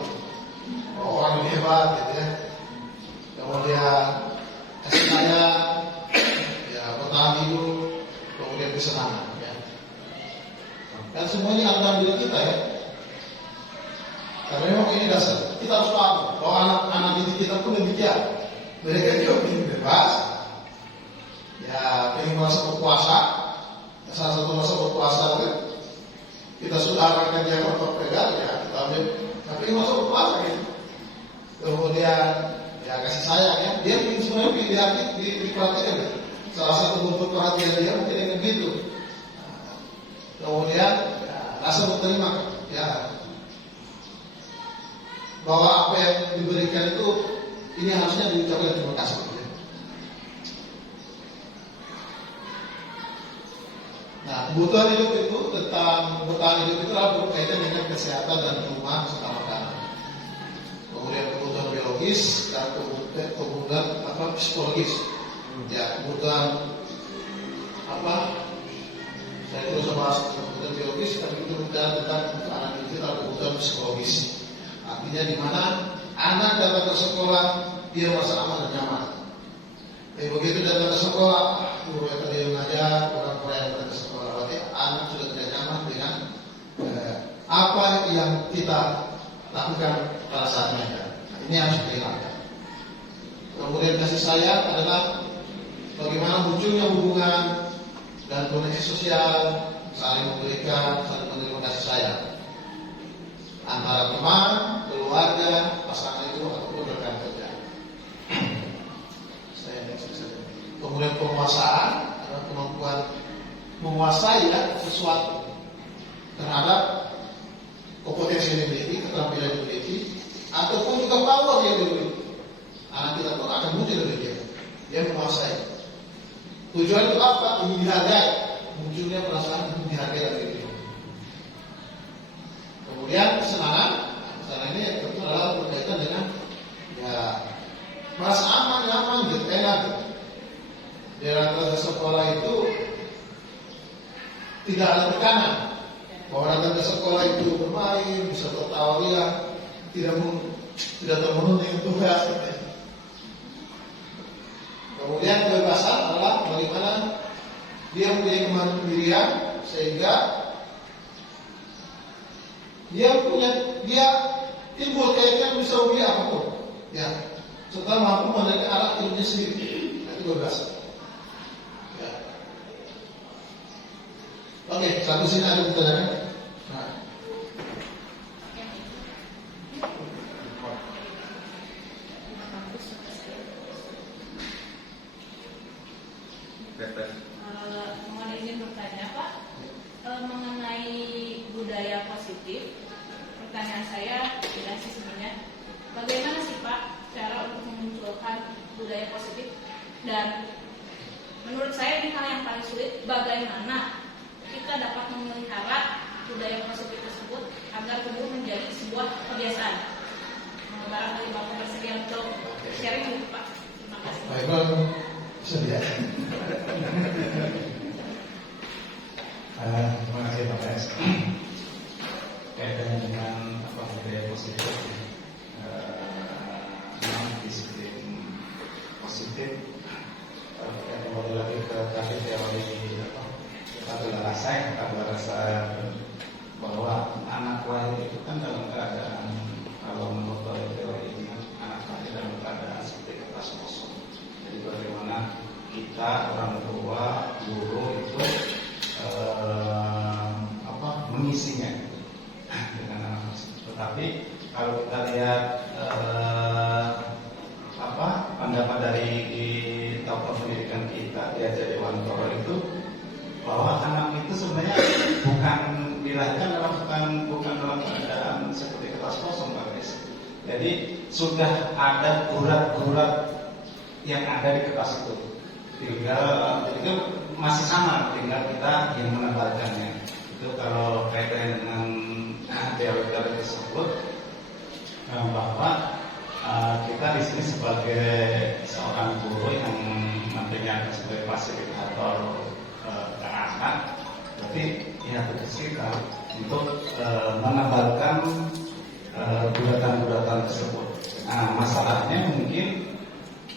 orang ini hebat gitu ya. Kemudian kasih sayang, ya bertahan hidup, kemudian kesenangan ya. Dan semuanya ada dalam diri kita ya. Karena memang ini dasar. Kita harus paham bahwa anak-anak didik kita pun demikian. Mereka juga ingin bebas, ya ingin merasa berkuasa. Salah satu masa berkuasa kan, kita sudah akan dia untuk pegang ya kita ambil. Tapi masa berkuasa gitu. Kemudian ya kasih sayang ya. Dia sebenarnya diperhatikan. Salah satu bentuk perhatian dia mungkin dengan gitu. kemudian ya, rasa berterima ya, bahwa apa yang diberikan itu ini harusnya diucapkan terima kasih. Nah, kebutuhan hidup itu tentang bertahan hidup itu adalah berkaitan dengan kesehatan dan rumah serta makanan. Kemudian kebutuhan biologis dan kebutuhan psikologis. Ya, kebutuhan saya terus bahas kebutuhan biologis, tapi itu bicara tentang anak itu adalah kebutuhan psikologis. Artinya di mana anak datang ke sekolah dia merasa aman dan nyaman. Begitu datang ke sekolah, guru yang tadi mengajar, orang-orang yang datang ke sekolah, berarti anak sudah tidak nyaman dengan apa yang kita lakukan pada saat mereka. Nah, ini harus dihilangkan. Kemudian kasih sayang adalah bagaimana munculnya hubungan dan koneksi sosial, saling memberikan, saling menerima kasih sayang antara teman, keluarga, pasangan itu ataupun rekan kerja. Kemudian penguasaan adalah kemampuan menguasai sesuatu terhadap kompetensi yang dimiliki, keterampilan yang dimiliki, ataupun juga power yang dimiliki. Anak kita pun akan muncul demikian. Dia menguasai. Tujuan itu apa? Ingin dihargai. Munculnya perasaan untuk dihargai dan diri. Kemudian kesenangan. Kesenangan ini tentu adalah berkaitan dengan ya merasa aman, nyaman, gitu, enak. Di dalam sekolah itu tidak ada tekanan. Bahwa datang ke sekolah itu bermain, bisa tertawa ria, tidak termenuhi dengan tugas. Kemudian kebebasan adalah bagaimana dia mempunyai kemandirian sehingga dia timbul kayaknya bisa uji apapun. Ya, setelah mampu menarik arah ilmunya sendiri. Itu kebebasan. Ya. Oke, satu sini ada pertanyaan. Nah. Mohon izin bertanya Pak, mengenai budaya positif. Pertanyaan saya tidak sih sebenarnya, bagaimana sih Pak cara untuk memunculkan budaya positif, dan menurut saya ini hal yang paling sulit, bagaimana kita dapat memelihara budaya positif tersebut agar tumbuh menjadi sebuah kebiasaan. Barangkali Bapak bersedia untuk sharing dulu Pak. Terima kasih. Baik, sedia. Terima kasih Pak Pres. Kaitannya dengan budaya positif, disiplin positif. Kita kembali lagi ke tadi teori tabula rasa bahwa anak lahir itu kan dalam keadaan, kalau menurut teori ini, anak lahir dalam keadaan seperti kertas kosong. Jadi bagaimana kita orang tua, guru itu mengisinya dengan anak tersebut. Tetapi kalau kita lihat pendapat dari tokoh pendidikan kita, diajar Dewan Toro itu, bahwa anak itu sebenarnya bukan dilahirkan bukan dalam keadaan seperti kertas kosong, Pak Kris. Jadi sudah ada urat-urat yang ada di kertas itu. Tinggal masih sama, tinggal kita yang menebalkannya. Itu kalau kaitan dengan teori-teori tersebut, bahwa kita di sini sebagai seorang guru yang nantinya sebagai fasilitator ke anak, berarti ya tugas kita untuk menebalkan bulatan-bulatan tersebut. Nah, masalahnya mungkin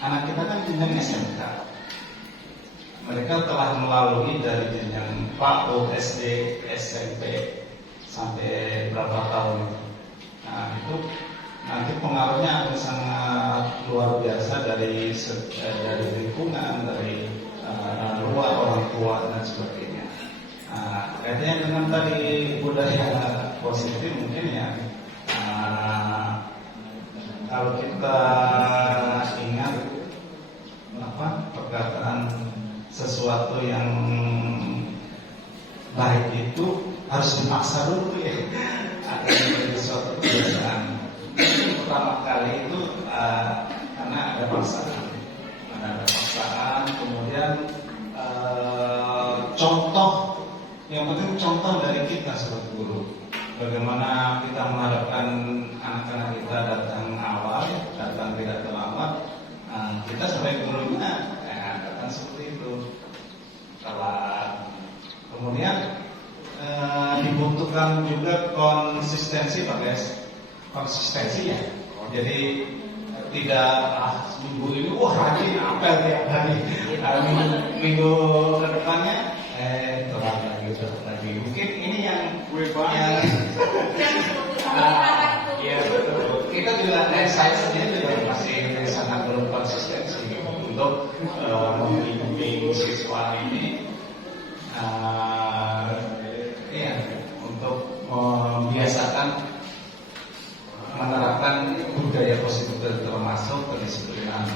anak kita kan jenjang SMK. Mereka telah melalui dari jenjang PAUD, SD, SMP sampai berapa tahun. Nah, itu nanti pengaruhnya akan sangat luar biasa dari lingkungan, dari luar orang tua dan sebagainya. Nah, kaitannya dengan tadi budaya positif mungkin ya. Kalau kita ingat perkataan sesuatu yang baik itu harus dipaksa dulu ya, agar menjadi suatu kebiasaan. Pertama kali itu karena ada paksaan, kemudian contoh, yang penting contoh dari kita sebagai guru. Bagaimana kita mengharapkan anak-anak kita datang awal, datang tidak terlambat. Kita sebagai gurunya datang seperti itu, telat. Kemudian dibutuhkan juga konsistensi ya. Jadi tidak minggu ini rajin apel tiap hari, minggu ke depannya telat lagi. Mungkin ini yang ya betul. Kita juga saya sendiri juga masih sangat belum konsistensi untuk membimbing siswa ini, untuk membiasakan menerapkan budaya positif termasuk kedisiplinan.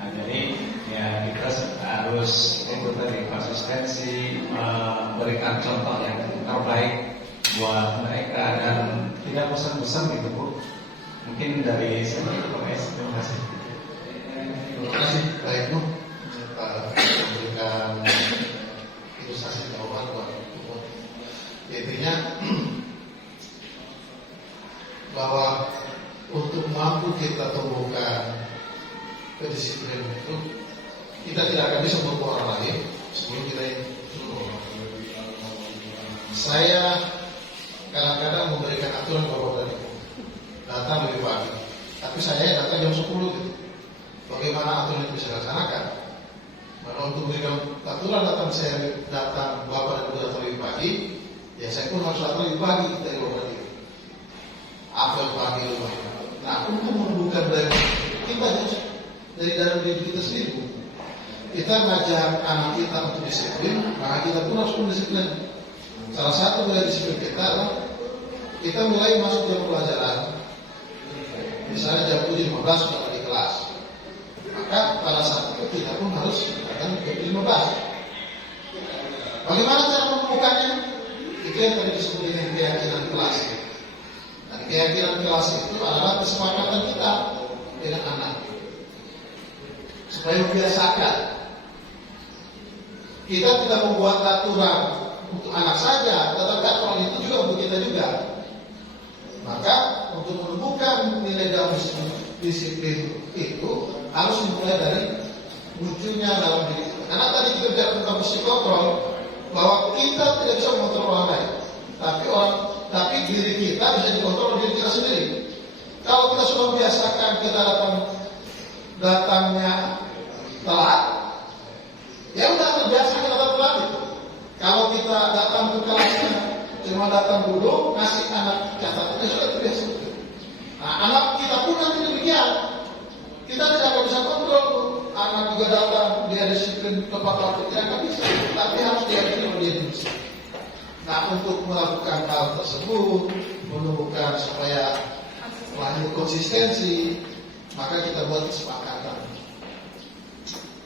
Jadi ya kita harus itu tadi konsistensi, memberikan contoh yang terbaik buat mereka dan tidak bosan-bosan gitu Bu. Mungkin dari sini terima kasih. Terima kasih Pak Ibnu memberikan ilustrasi jawaban buat intinya bahwa untuk mampu kita tumbuhkan kedisiplinan itu, kita tidak akan bisa berubah orang lain sebelum kita suruh. Saya kadang-kadang memberikan aturan bahwa tadi datang lebih pagi, tapi saya datang jam 10 gitu. Bagaimana aturan itu bisa dilaksanakan? Karena untuk memberikan aturan datang Bapak dan Ibu datang lebih pagi, ya saya pun harus datang lebih pagi dari Bapak itu. Apel pagi lumayan. Nah, untuk menumbuhkan dari kita dari dalam diri kita sendiri, kita mengajar anak kita untuk disiplin, maka kita pun harus disiplin. Salah satu dari disiplin kita adalah kita mulai masuk jam pelajaran. Misalnya jam 7.15 sudah di kelas, maka pada saat itu kita pun harus datang jam 15. Bagaimana cara menemukannya? Itu yang tadi disebut dengan keyakinan kelas. Dan keyakinan kelas itu adalah kesepakatan kita dengan anak supaya membiasakan. Kita tidak membuat aturan untuk anak saja, tetapi aturan itu juga untuk kita juga. Maka untuk menumbuhkan nilai dalam disiplin itu harus dimulai dari munculnya dalam diri kita. Karena tadi kita bicara tentang fungsi kontrol, bahwa kita tidak bisa mengontrol orang lain, tapi diri kita bisa dikontrol diri kita sendiri. Kalau kita sudah membiasakan kita datangnya telat, ya udah terbiasa kita telat itu. Kalau kita datang ke kelasnya cuma datang duduk, ngasih anak catatan, sudah terbiasa. Nah, anak kita pun nanti demikian. Kita tidak akan bisa kontrol. Anak juga datang, dia disiplin tepat waktu, tidak akan bisa. Tapi harus diakini oleh dia bisa. Nah, untuk melakukan hal tersebut, menumbuhkan supaya lahir konsistensi, maka kita buat kesepakatan.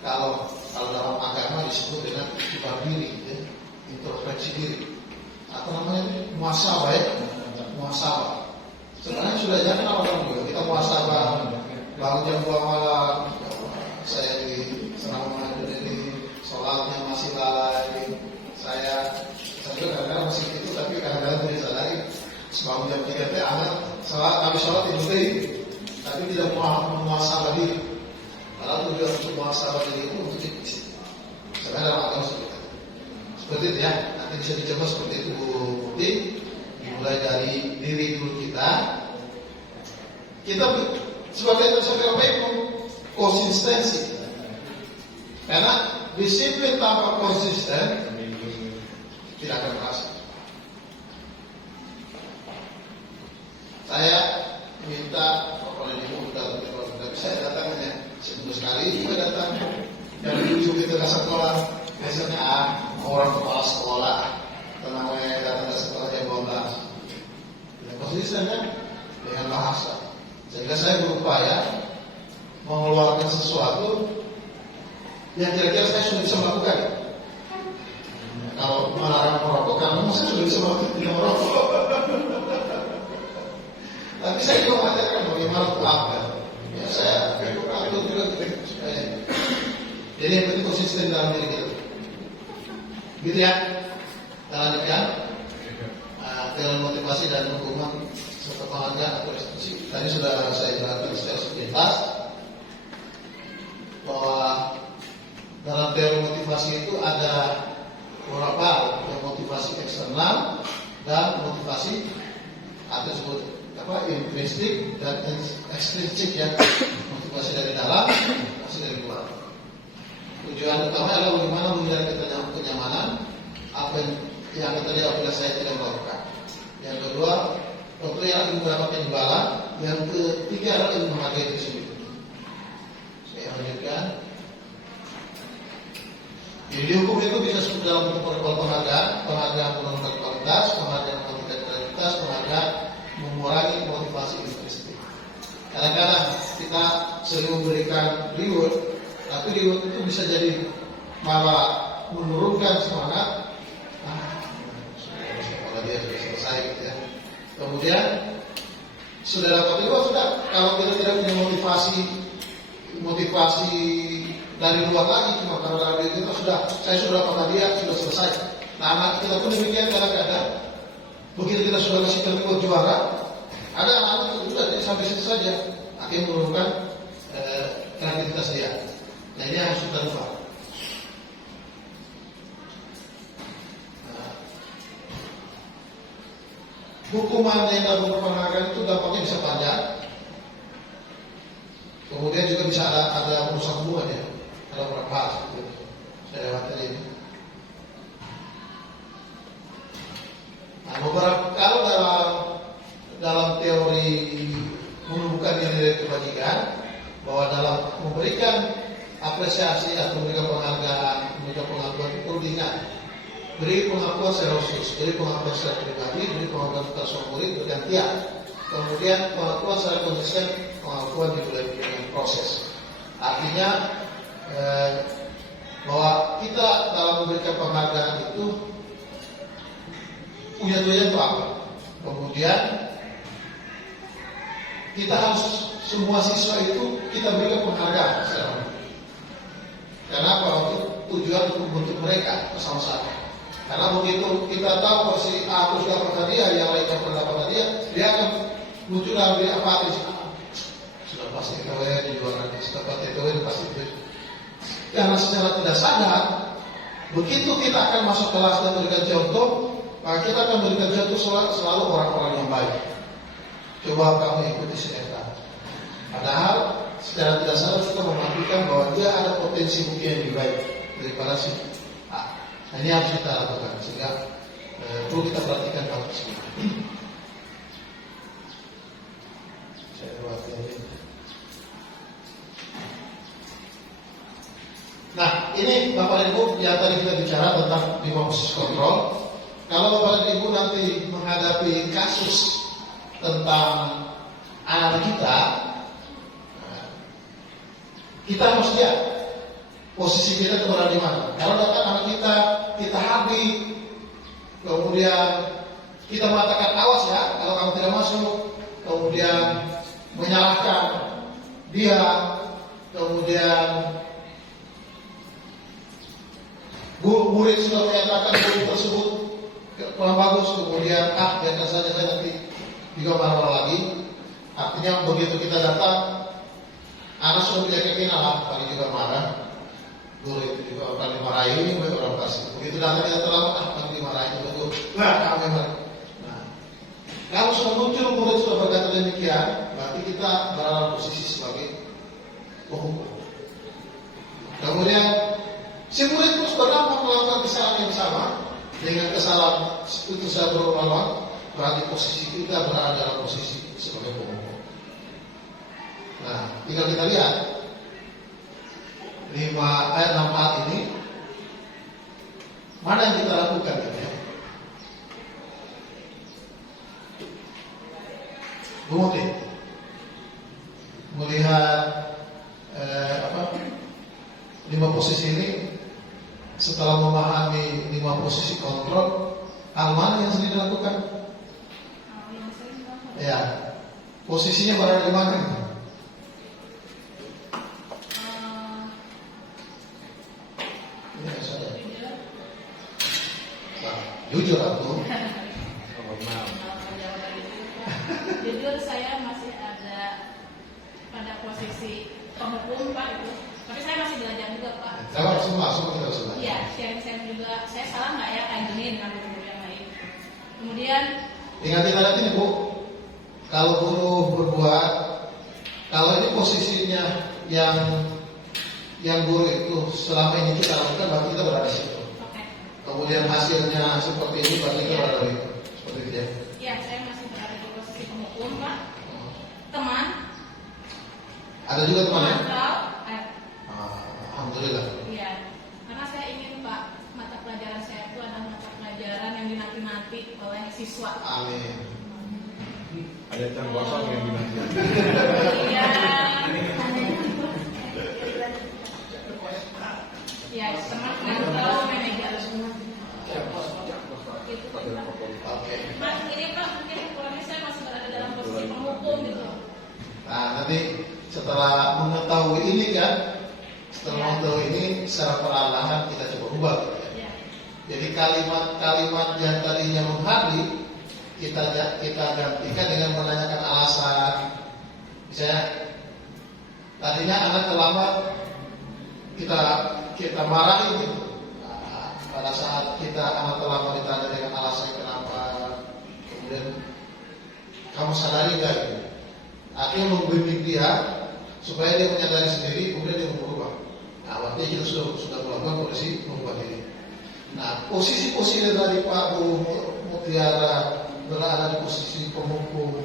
Kalau dalam agama disebut dengan iktibar diri, ya, introspeksi diri, atau namanya muhasabah ya, muhasabah. Sebenarnya sudah jangan awal juga kita muhasabah. Bangun jam 2 malam, saya di selama di sholatnya masih lalai. Saya juga kadang-kadang masih itu, tapi kadang-kadang tidak sadari. Bangun jam 3 teh anak habis sholat itu tapi tidak muhasabah diri. Padahal tujuan untuk muhasabah diri itu untuk diri. Sebenarnya dalam agama seperti itu ya. Nanti bisa dicoba seperti itu Bukti. Dimulai dari diri dulu kita. Kita sebagai tersangka itu konsistensi. Karena disiplin tanpa konsisten tidak akan berhasil. Saya minta oleh ibu tapi saya datang hanya seminggu sekali, juga datang jam 7 kita ke sekolah. Biasanya orang kepala sekolah tenang datang ke sekolah jam 12. Dengan konsisten kan dengan bahasa. Sehingga saya berupaya mengeluarkan sesuatu yang kira-kira saya sudah bisa melakukan. Kalau melarang merokok, karena saya sudah bisa tidak merokok. Tapi saya juga mengajarkan bagaimana melakukan. Ya saya itu juga supaya. Jadi yang penting konsisten dalam diri kita. Gitu ya. Kita lanjutkan. Dengan motivasi dan dukungan serta penghargaan atau restitusi. Tadi sudah saya jelaskan secara sepintas bahwa dalam teori motivasi itu ada beberapa, yang motivasi eksternal dan motivasi atau disebut intrinsik dan ekstrinsik, ya, motivasi dari dalam, motivasi dari luar. Tujuan utama adalah bagaimana menjadi kenyamanan apa yang terjadi apabila saya tidak melakukan. Yang kedua, tentu yang akan mendapatkan imbalan. Yang ketiga adalah ingin menghargai diri sendiri. Saya lanjutkan. Jadi hukum itu bisa disebut dalam bentuk penghargaan menurunkan kualitas, penghargaan meningkatkan kualitas, penghargaan mengurangi motivasi intrinsik. Kadang-kadang kita sering memberikan reward, tapi reward itu bisa jadi malah menurunkan semangat. Kalau dia sudah selesai, gitu ya. Kemudian sudah dapat reward, sudah. Kalau kita tidak punya motivasi dari luar lagi, cuma karena dari kita saya sudah dapat hadiah, sudah selesai. Nah, anak kita pun demikian kadang-kadang. Begitu kita sudah kasih reward juara, ada anak-anak itu sudah sampai situ saja, akhirnya menurunkan kreativitas dia. Nah, ini harus kita lupa. Hukuman yang dalam penghargaan itu dampaknya bisa panjang. Kemudian juga bisa ada merusak hubungan, ya. Ada beberapa hal seperti itu. Saya lewat tadi ini. Nah, kalau dalam teori menumbuhkan nilai kebajikan, bahwa dalam memberikan apresiasi atau memberikan penghargaan, memberikan pengakuan itu perlu diingat. Beri pengakuan secara khusus, beri pengakuan secara pribadi, beri pengakuan secara seorang murid bergantian. Kemudian pengakuan secara konsisten, pengakuan dimulai dengan proses. Artinya bahwa kita dalam memberikan penghargaan itu punya tujuan itu apa? Kemudian kita harus semua siswa itu kita berikan penghargaan. Kenapa? Untuk tujuan untuk mereka bersama-sama. Karena begitu kita tahu bahwa si A terus dapat hadiah, yang lain dapat hadiah, dia akan muncul dalam diri apatis. Sudah pasti TW di juara, sudah pasti TW pasti itu. Karena secara tidak sadar, begitu kita akan masuk kelas dan berikan contoh, maka kita akan berikan contoh selalu orang-orang yang baik. Coba kamu ikuti si Eta. Padahal secara tidak sadar kita memastikan bahwa dia ada potensi mungkin yang lebih baik daripada si A. Nah, ini harus kita lakukan sehingga perlu kita perhatikan hal tersebut. Saya buat ini. Nah, ini Bapak dan Ibu yang tadi kita bicara tentang 5 posisi kontrol. Kalau Bapak dan Ibu nanti menghadapi kasus tentang anak kita harus lihat posisi kita itu berada di mana. Kalau datang anak kita habis, kemudian kita mengatakan awas ya, kalau kamu tidak masuk, kemudian menyalahkan dia, kemudian murid sudah menyatakan murid tersebut kurang bagus, kemudian biarkan saja saya nanti juga marah lagi. Artinya begitu kita datang, anak sudah punya keinginan paling juga marah. Guru itu juga akan dimarahi, orang kasih. Begitu datang kita terlambat, akan dimarahi betul. Nah, kami marah. Nah, kalau sudah muncul murid sudah berkata demikian, berarti kita berada dalam posisi sebagai penghukum. Kemudian si murid terus berdampak melakukan kesalahan yang sama dengan kesalahan itu saya berulang, berarti posisi kita berada dalam posisi sebagai penghukum. Nah, tinggal kita lihat 5 ayat 64 ini mana yang kita lakukan gitu ya. Kemudian melihat 5 posisi ini, setelah memahami 5 posisi kontrol, hal mana yang sering dilakukan? Ya, posisinya berada di mana? Ya, saya. Nah, jujur aku. Jujur saya masih ada pada posisi penghukum Pak itu, tapi saya masih belajar juga Pak. Jawab semua kita semua. Iya, sharing juga. Saya salah nggak ya kayak gini dengan guru yang lain. Kemudian Ingat ini Bu, kalau guru berbuat, kalau ini posisinya yang guru itu selama ini kita lakukan, berarti kita berada di situ. Kemudian hasilnya seperti ini, berarti kita berada di situ. Seperti itu ya. ya saya masih berada di posisi penghukum Pak. Teman. Ada juga teman ya? Kontrol. Alhamdulillah. Iya, karena saya ingin Pak, mata pelajaran saya itu adalah mata pelajaran yang dinanti-nanti oleh siswa. Amin. Ada yang kosong yang dinanti. Iya. Ya, teman kontrol manajer semua. Oke. Mas, ini Pak, mungkin kurangnya saya masih berada dalam posisi penghukum gitu. Nah, nanti setelah mengetahui ini kan, secara perlahan kita coba ubah. Ya. Jadi kalimat-kalimat yang tadinya menghardik kita gantikan dengan menanyakan alasan. Misalnya, tadinya anak terlambat, kita marahin gitu. Nah, pada saat kita anak terlambat ditanya dengan alasan kenapa, kemudian kamu sadari nggak? Gitu. Akhirnya membimbing dia supaya dia menyadari sendiri, kemudian dia berubah. Nah, artinya kita sudah melakukan posisi mengubah diri. Nah, posisi dari Pak Bu Mutiara berada di posisi penghukum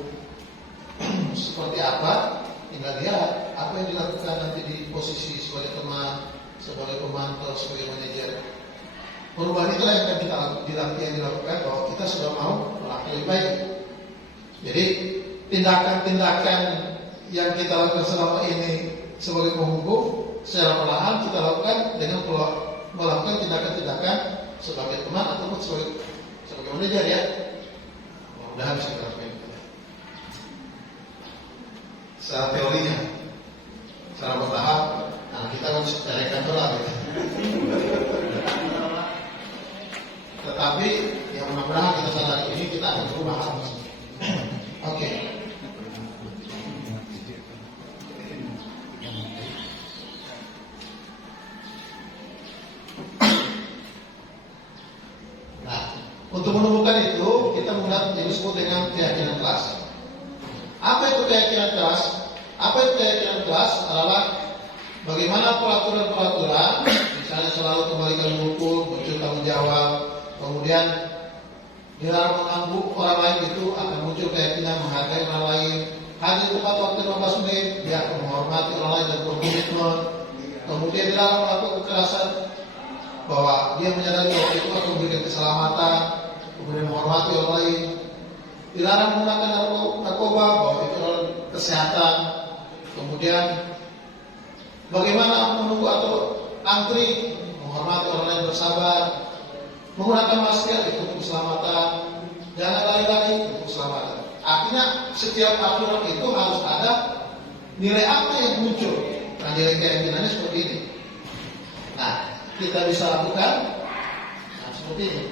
seperti apa? Tinggal lihat apa yang dilakukan nanti di posisi sebagai teman, sebagai pemantau, sebagai manajer. Perubahan itulah yang akan kita dilakukan bahwa kita sudah mau melangkah lebih baik. Jadi tindakan-tindakan yang kita lakukan selama ini sebagai penghukum secara perlahan kita lakukan dengan melakukan tindakan-tindakan sebagai teman ataupun sebagai manajer ya. Mudah-mudahan bisa kita lakukan. Secara teorinya, secara bertahap, nah kita kan dari kantor lah gitu. Tetapi yang mudah-mudahan kita sadari ini kita akan berubah harus. Oke. Nah, untuk menemukan itu kita melihat yang disebut dengan keyakinan kelas. Apa itu keyakinan kelas? Adalah bagaimana peraturan-peraturan, misalnya selalu kembalikan hukum, muncul tanggung jawab, kemudian dilarang mengganggu orang lain itu akan muncul keyakinan menghargai orang lain, hadir tepat waktu 15 menit, dia akan menghormati orang lain dan berkomitmen, kemudian dilarang melakukan kekerasan, bahwa dia menyadari bahwa itu akan memberikan keselamatan, kemudian menghormati orang lain, dilarang menggunakan narkoba, bahwa itu adalah kesehatan, kemudian bagaimana menunggu atau antri, menghormati orang lain, bersabar, menggunakan masker itu untuk keselamatan, jangan lari-lari untuk keselamatan. Artinya setiap aturan itu harus ada nilai apa yang muncul. Nah, nilai keyakinannya seperti ini. Nah, kita bisa lakukan seperti ini.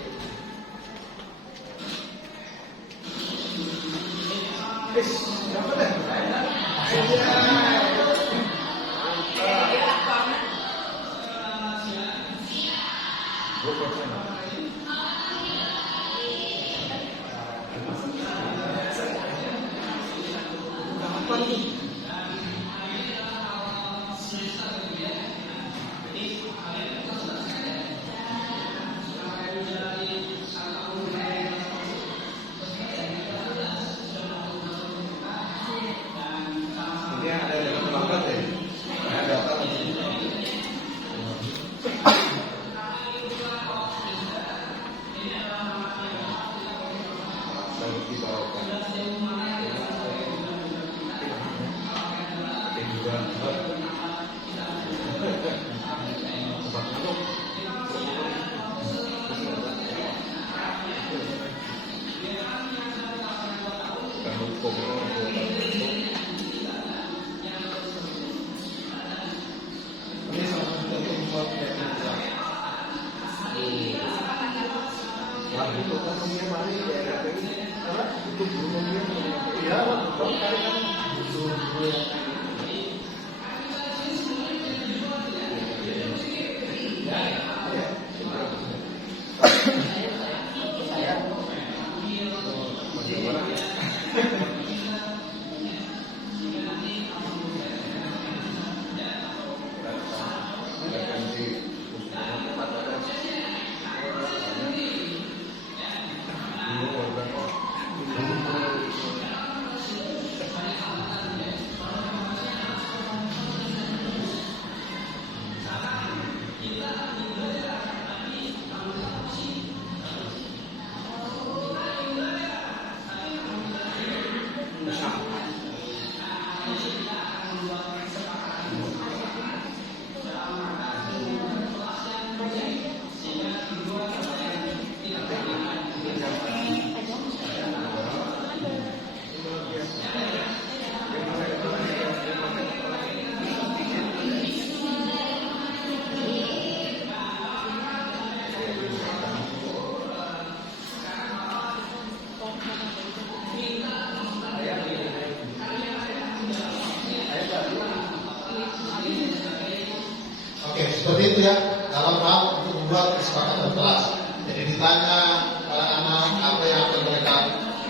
Oke, seperti itu ya dalam hal untuk membuat kesepakatan kelas. Jadi ditanya para anak apa yang akan mereka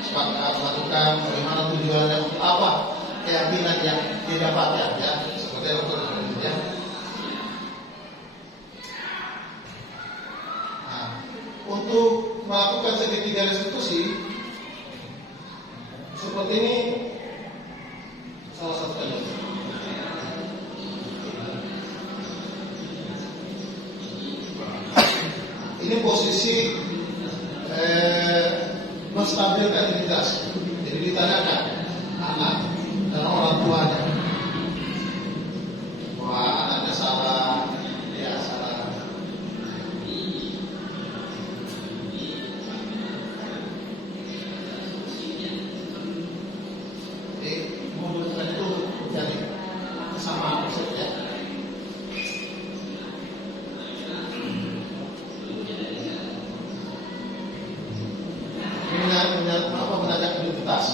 sepakat lakukan, bagaimana tujuannya, untuk apa keyakinan yang didapatkan ya. Seperti itu ya. Nah, untuk melakukan segitiga restitusi seperti ini salah satu contoh. Ini posisi menstabilkan identitas. Jadi ditanyakan anak dan orang tuanya, wah anaknya salah, dia salah. Jadi membutuhkan itu menjadi kesamaan maksudnya. Menanyakan identitas.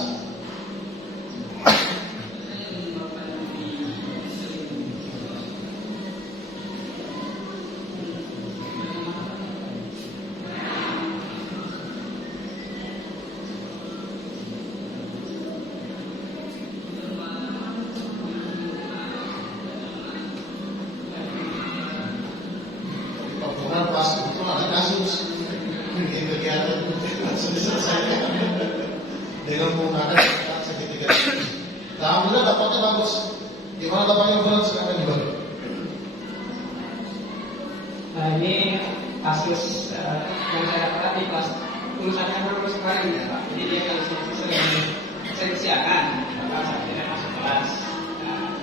Kemudian pas itu ada kasus di kegiatan sudah selesai dengan menggunakan segitiga. Nah, alhamdulillah dapatnya bagus. Gimana dapatnya bulan sekarang gimana? Nah ini kasus yang saya dapat di kelas tulisannya baru kemarin ya Pak. Jadi dia kalau sering kesiangan, maka saat ini masuk kelas. Nah,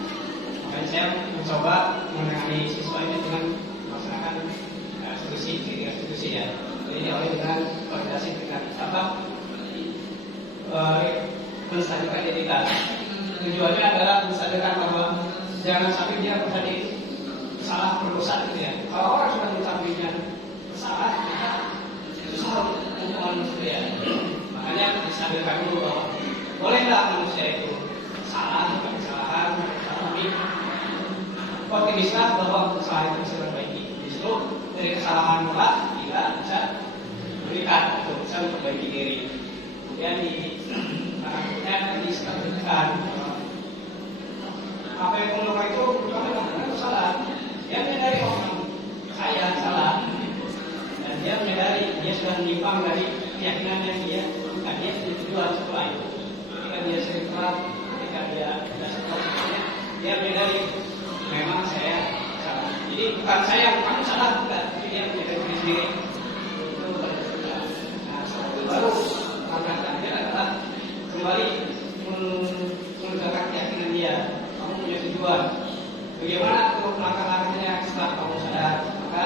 makanya saya mencoba menangani siswa ini dengan melaksanakan institusi ya. Jadi awalnya dengan koordinasi dengan cabang menstabilkan identitas. Tujuannya adalah menstabilkan bahwa jangan sampai dia menjadi salah berdosa gitu ya. Kalau orang sudah mencampainya salah, maka susah untuk manusia. Makanya distabilkan dulu bahwa bolehlah manusia itu salah, bukan kesalahan, tapi optimislah bahwa kesalahan itu bisa diperbaiki. Justru dari kesalahan mutlak kita bisa berikan untuk bisa memperbaiki diri. Kemudian di anaknya distabilkan apa yang mengubah itu bukan salah. Dia menyadari saya salah dan dia menyadari dia sudah menyimpang dari keyakinan yang dia bukan dia tujuan setelah itu. Ketika dia sering keras, ketika dia tidak sekolah, dia menyadari memang saya salah. Jadi bukan saya kamu salah, bukan. Jadi dia menyadari diri sendiri. Itu nah, setelah itu baru langkah selanjutnya adalah kembali menegakkan keyakinan dia. Kamu punya tujuan. Bagaimana untuk langkah-langkahnya setelah kamu sadar? Maka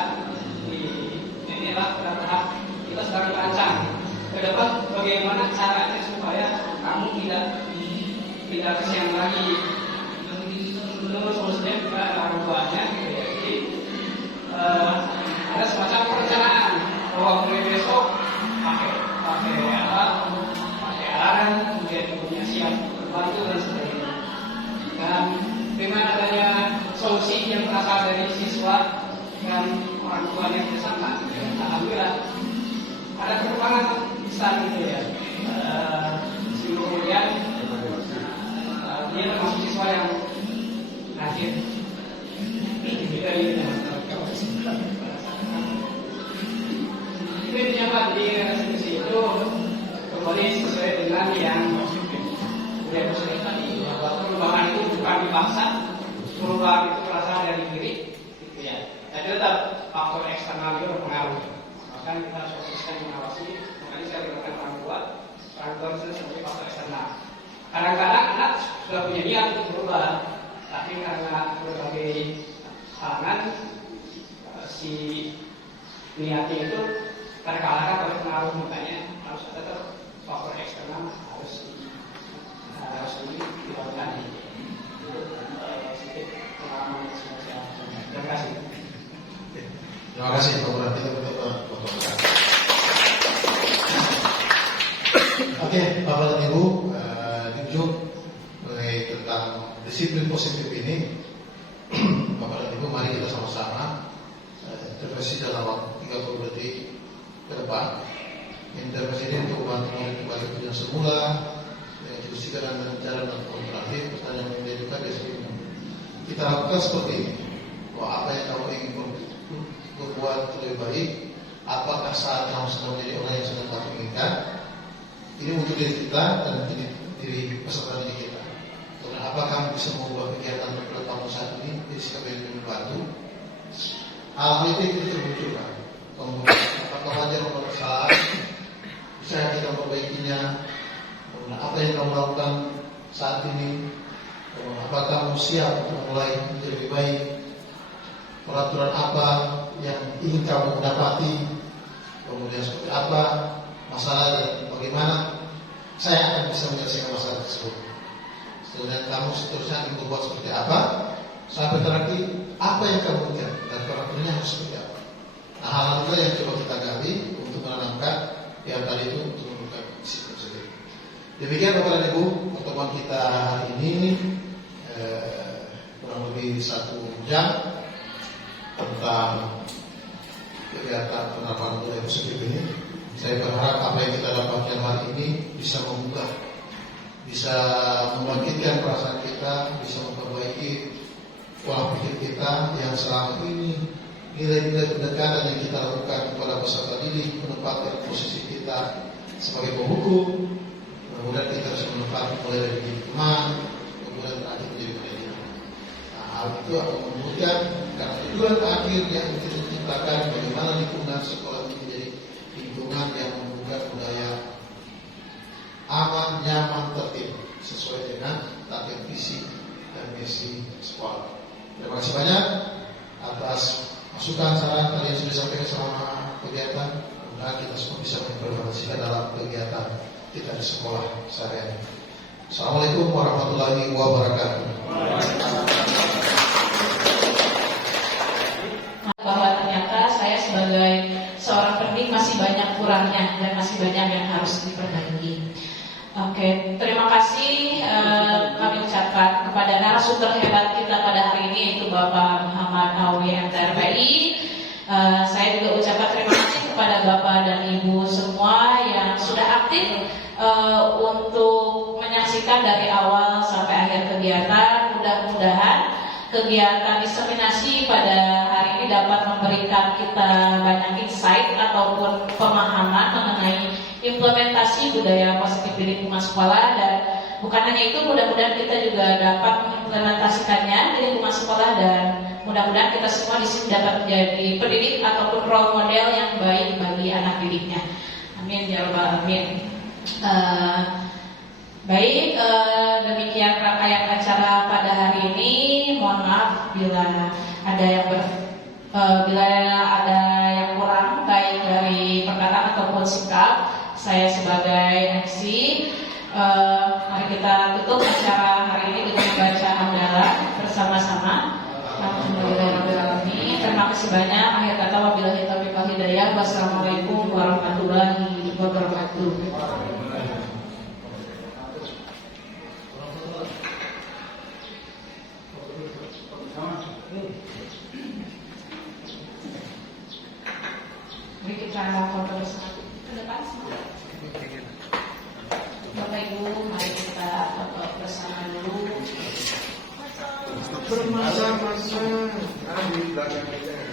inilah tahap kita sedang merancang ke depan bagaimana caranya supaya kamu tidak kesian lagi. Menurut solusinya juga ada orang tuanya, gitu ya. Jadi ada semacam perencanaan bahwa mulai besok pakai alarm, kemudian ibunya siap bantu dan sebagainya. Dan dengan adanya solusi yang berasal dari siswa dan orang tua yang bersama, alhamdulillah ada perkembangan besar gitu ya. Kemudian dia termasuk siswa yang rajin. Itu intinya Pak, di restitusi itu kembali sesuai dengan yang sudah saya tadi, bahwa perubahan itu bukan dipaksa, perubahan itu berasal dari diri, gitu ya. Tapi tetap faktor eksternal itu berpengaruh. Bahkan kita harus konsisten mengawasi. Makanya saya libatkan orang tua itu sebagai faktor eksternal. Kadang-kadang anak sudah punya niat untuk berubah, tapi karena berbagai halangan si niatnya itu terkalahkan oleh pengaruh, makanya harus ada faktor eksternal harus dilakukan. Itu sedikit pengalaman saya. Terima kasih. Terima kasih Pak Lurah, kita berdoa. Oke, Bapak dan Ibu, jujur mengenai tentang disiplin positif ini, Bapak dan Ibu, mari kita sama-sama intervensi dalam waktu 30 detik ke depan. Intervensi ini untuk membantu kembali ke yang semula, yang diskusikan dengan cara dan terakhir, pertanyaan yang menjadikan disiplin. Kita lakukan seperti ini. Bahwa apa yang kamu ingin berbuat lebih baik, apakah saat kamu sedang menjadi orang yang sedang kamu inginkan? Ini untuk diri kita dan diri peserta didik kita. Kemudian apakah kamu bisa mengubah kegiatan kamu saat ini jadi sikap yang membantu? Hal-hal itu kita termunculkan. Kemudian apakah wajar membuat kesalahan? Bisa kita memperbaikinya? Kemudian apa yang kamu lakukan saat ini? Kemudian apakah kamu siap untuk mulai menjadi lebih baik? Peraturan apa yang ingin kamu dapati? Kemudian seperti apa masalah dan bagaimana saya akan bisa menyelesaikan masalah tersebut. Kemudian kamu seterusnya ingin berbuat seperti apa? Sampai terakhir apa yang kamu inginkan dan peraturannya harus seperti apa. Nah, hal-hal itu yang coba kita gali untuk menanamkan yang tadi itu untuk membuka disiplin sendiri. Demikian Bapak dan Ibu, pertemuan kita hari ini kurang lebih 1 jam tentang kegiatan penerapan budaya positif ini. Saya berharap apa yang kita dapatkan hari ini bisa membuka, bisa membangkitkan perasaan kita, bisa memperbaiki pola pikir kita yang selama ini nilai-nilai pendekatan yang kita lakukan kepada peserta didik menempatkan posisi kita sebagai penghukum. Kemudian kita harus menempatkan mulai dari teman, kemudian terakhir menjadi pendidik. Nah, hal itu akan membuktikan karena tujuan akhir yang kita ciptakan bagaimana lingkungan sekolah ini menjadi lingkungan yang membuka budaya aman, nyaman, tertib sesuai dengan target visi dan misi sekolah. Terima kasih banyak atas masukan saran tadi yang sudah disampaikan selama kegiatan. Mudah-mudahan kita semua bisa mengimplementasikan dalam kegiatan kita di sekolah sehari-hari. Assalamualaikum warahmatullahi wabarakatuh. Bahwa ternyata saya sebagai seorang pendidik masih banyak kurangnya dan masih banyak yang harus diperbaiki. Oke, terima kasih kami ucapkan kepada narasumber hebat kita pada hari ini, yaitu Bapak Muhammad Awi MTRPI. Saya juga ucapkan terima kasih kepada Bapak dan Ibu semua yang sudah aktif untuk menyaksikan dari awal sampai akhir kegiatan. Mudah-mudahan kegiatan diseminasi pada hari ini dapat memberikan kita banyak insight ataupun pemahaman mengenai implementasi budaya positif di lingkungan sekolah, dan bukan hanya itu, mudah-mudahan kita juga dapat mengimplementasikannya di lingkungan sekolah, dan mudah-mudahan kita semua di sini dapat menjadi pendidik ataupun role model yang baik bagi anak didiknya. Amin ya rabbal alamin. Baik, demikian rangkaian acara pada hari ini. Mohon maaf bila ada yang kurang baik dari perkataan ataupun sikap saya sebagai MC. Mari kita tutup acara hari ini dengan membaca hamdalah bersama-sama. Alhamdulillahirobbilalamin. Terima kasih banyak. Akhir kata wabillahi taufiq wal hidayah. Wassalamualaikum warahmatullahi wabarakatuh. Mari kita foto bersama ke depan semua. Bapak Ibu, mari kita foto bersama dulu. Bermasa-masa di belakang kita.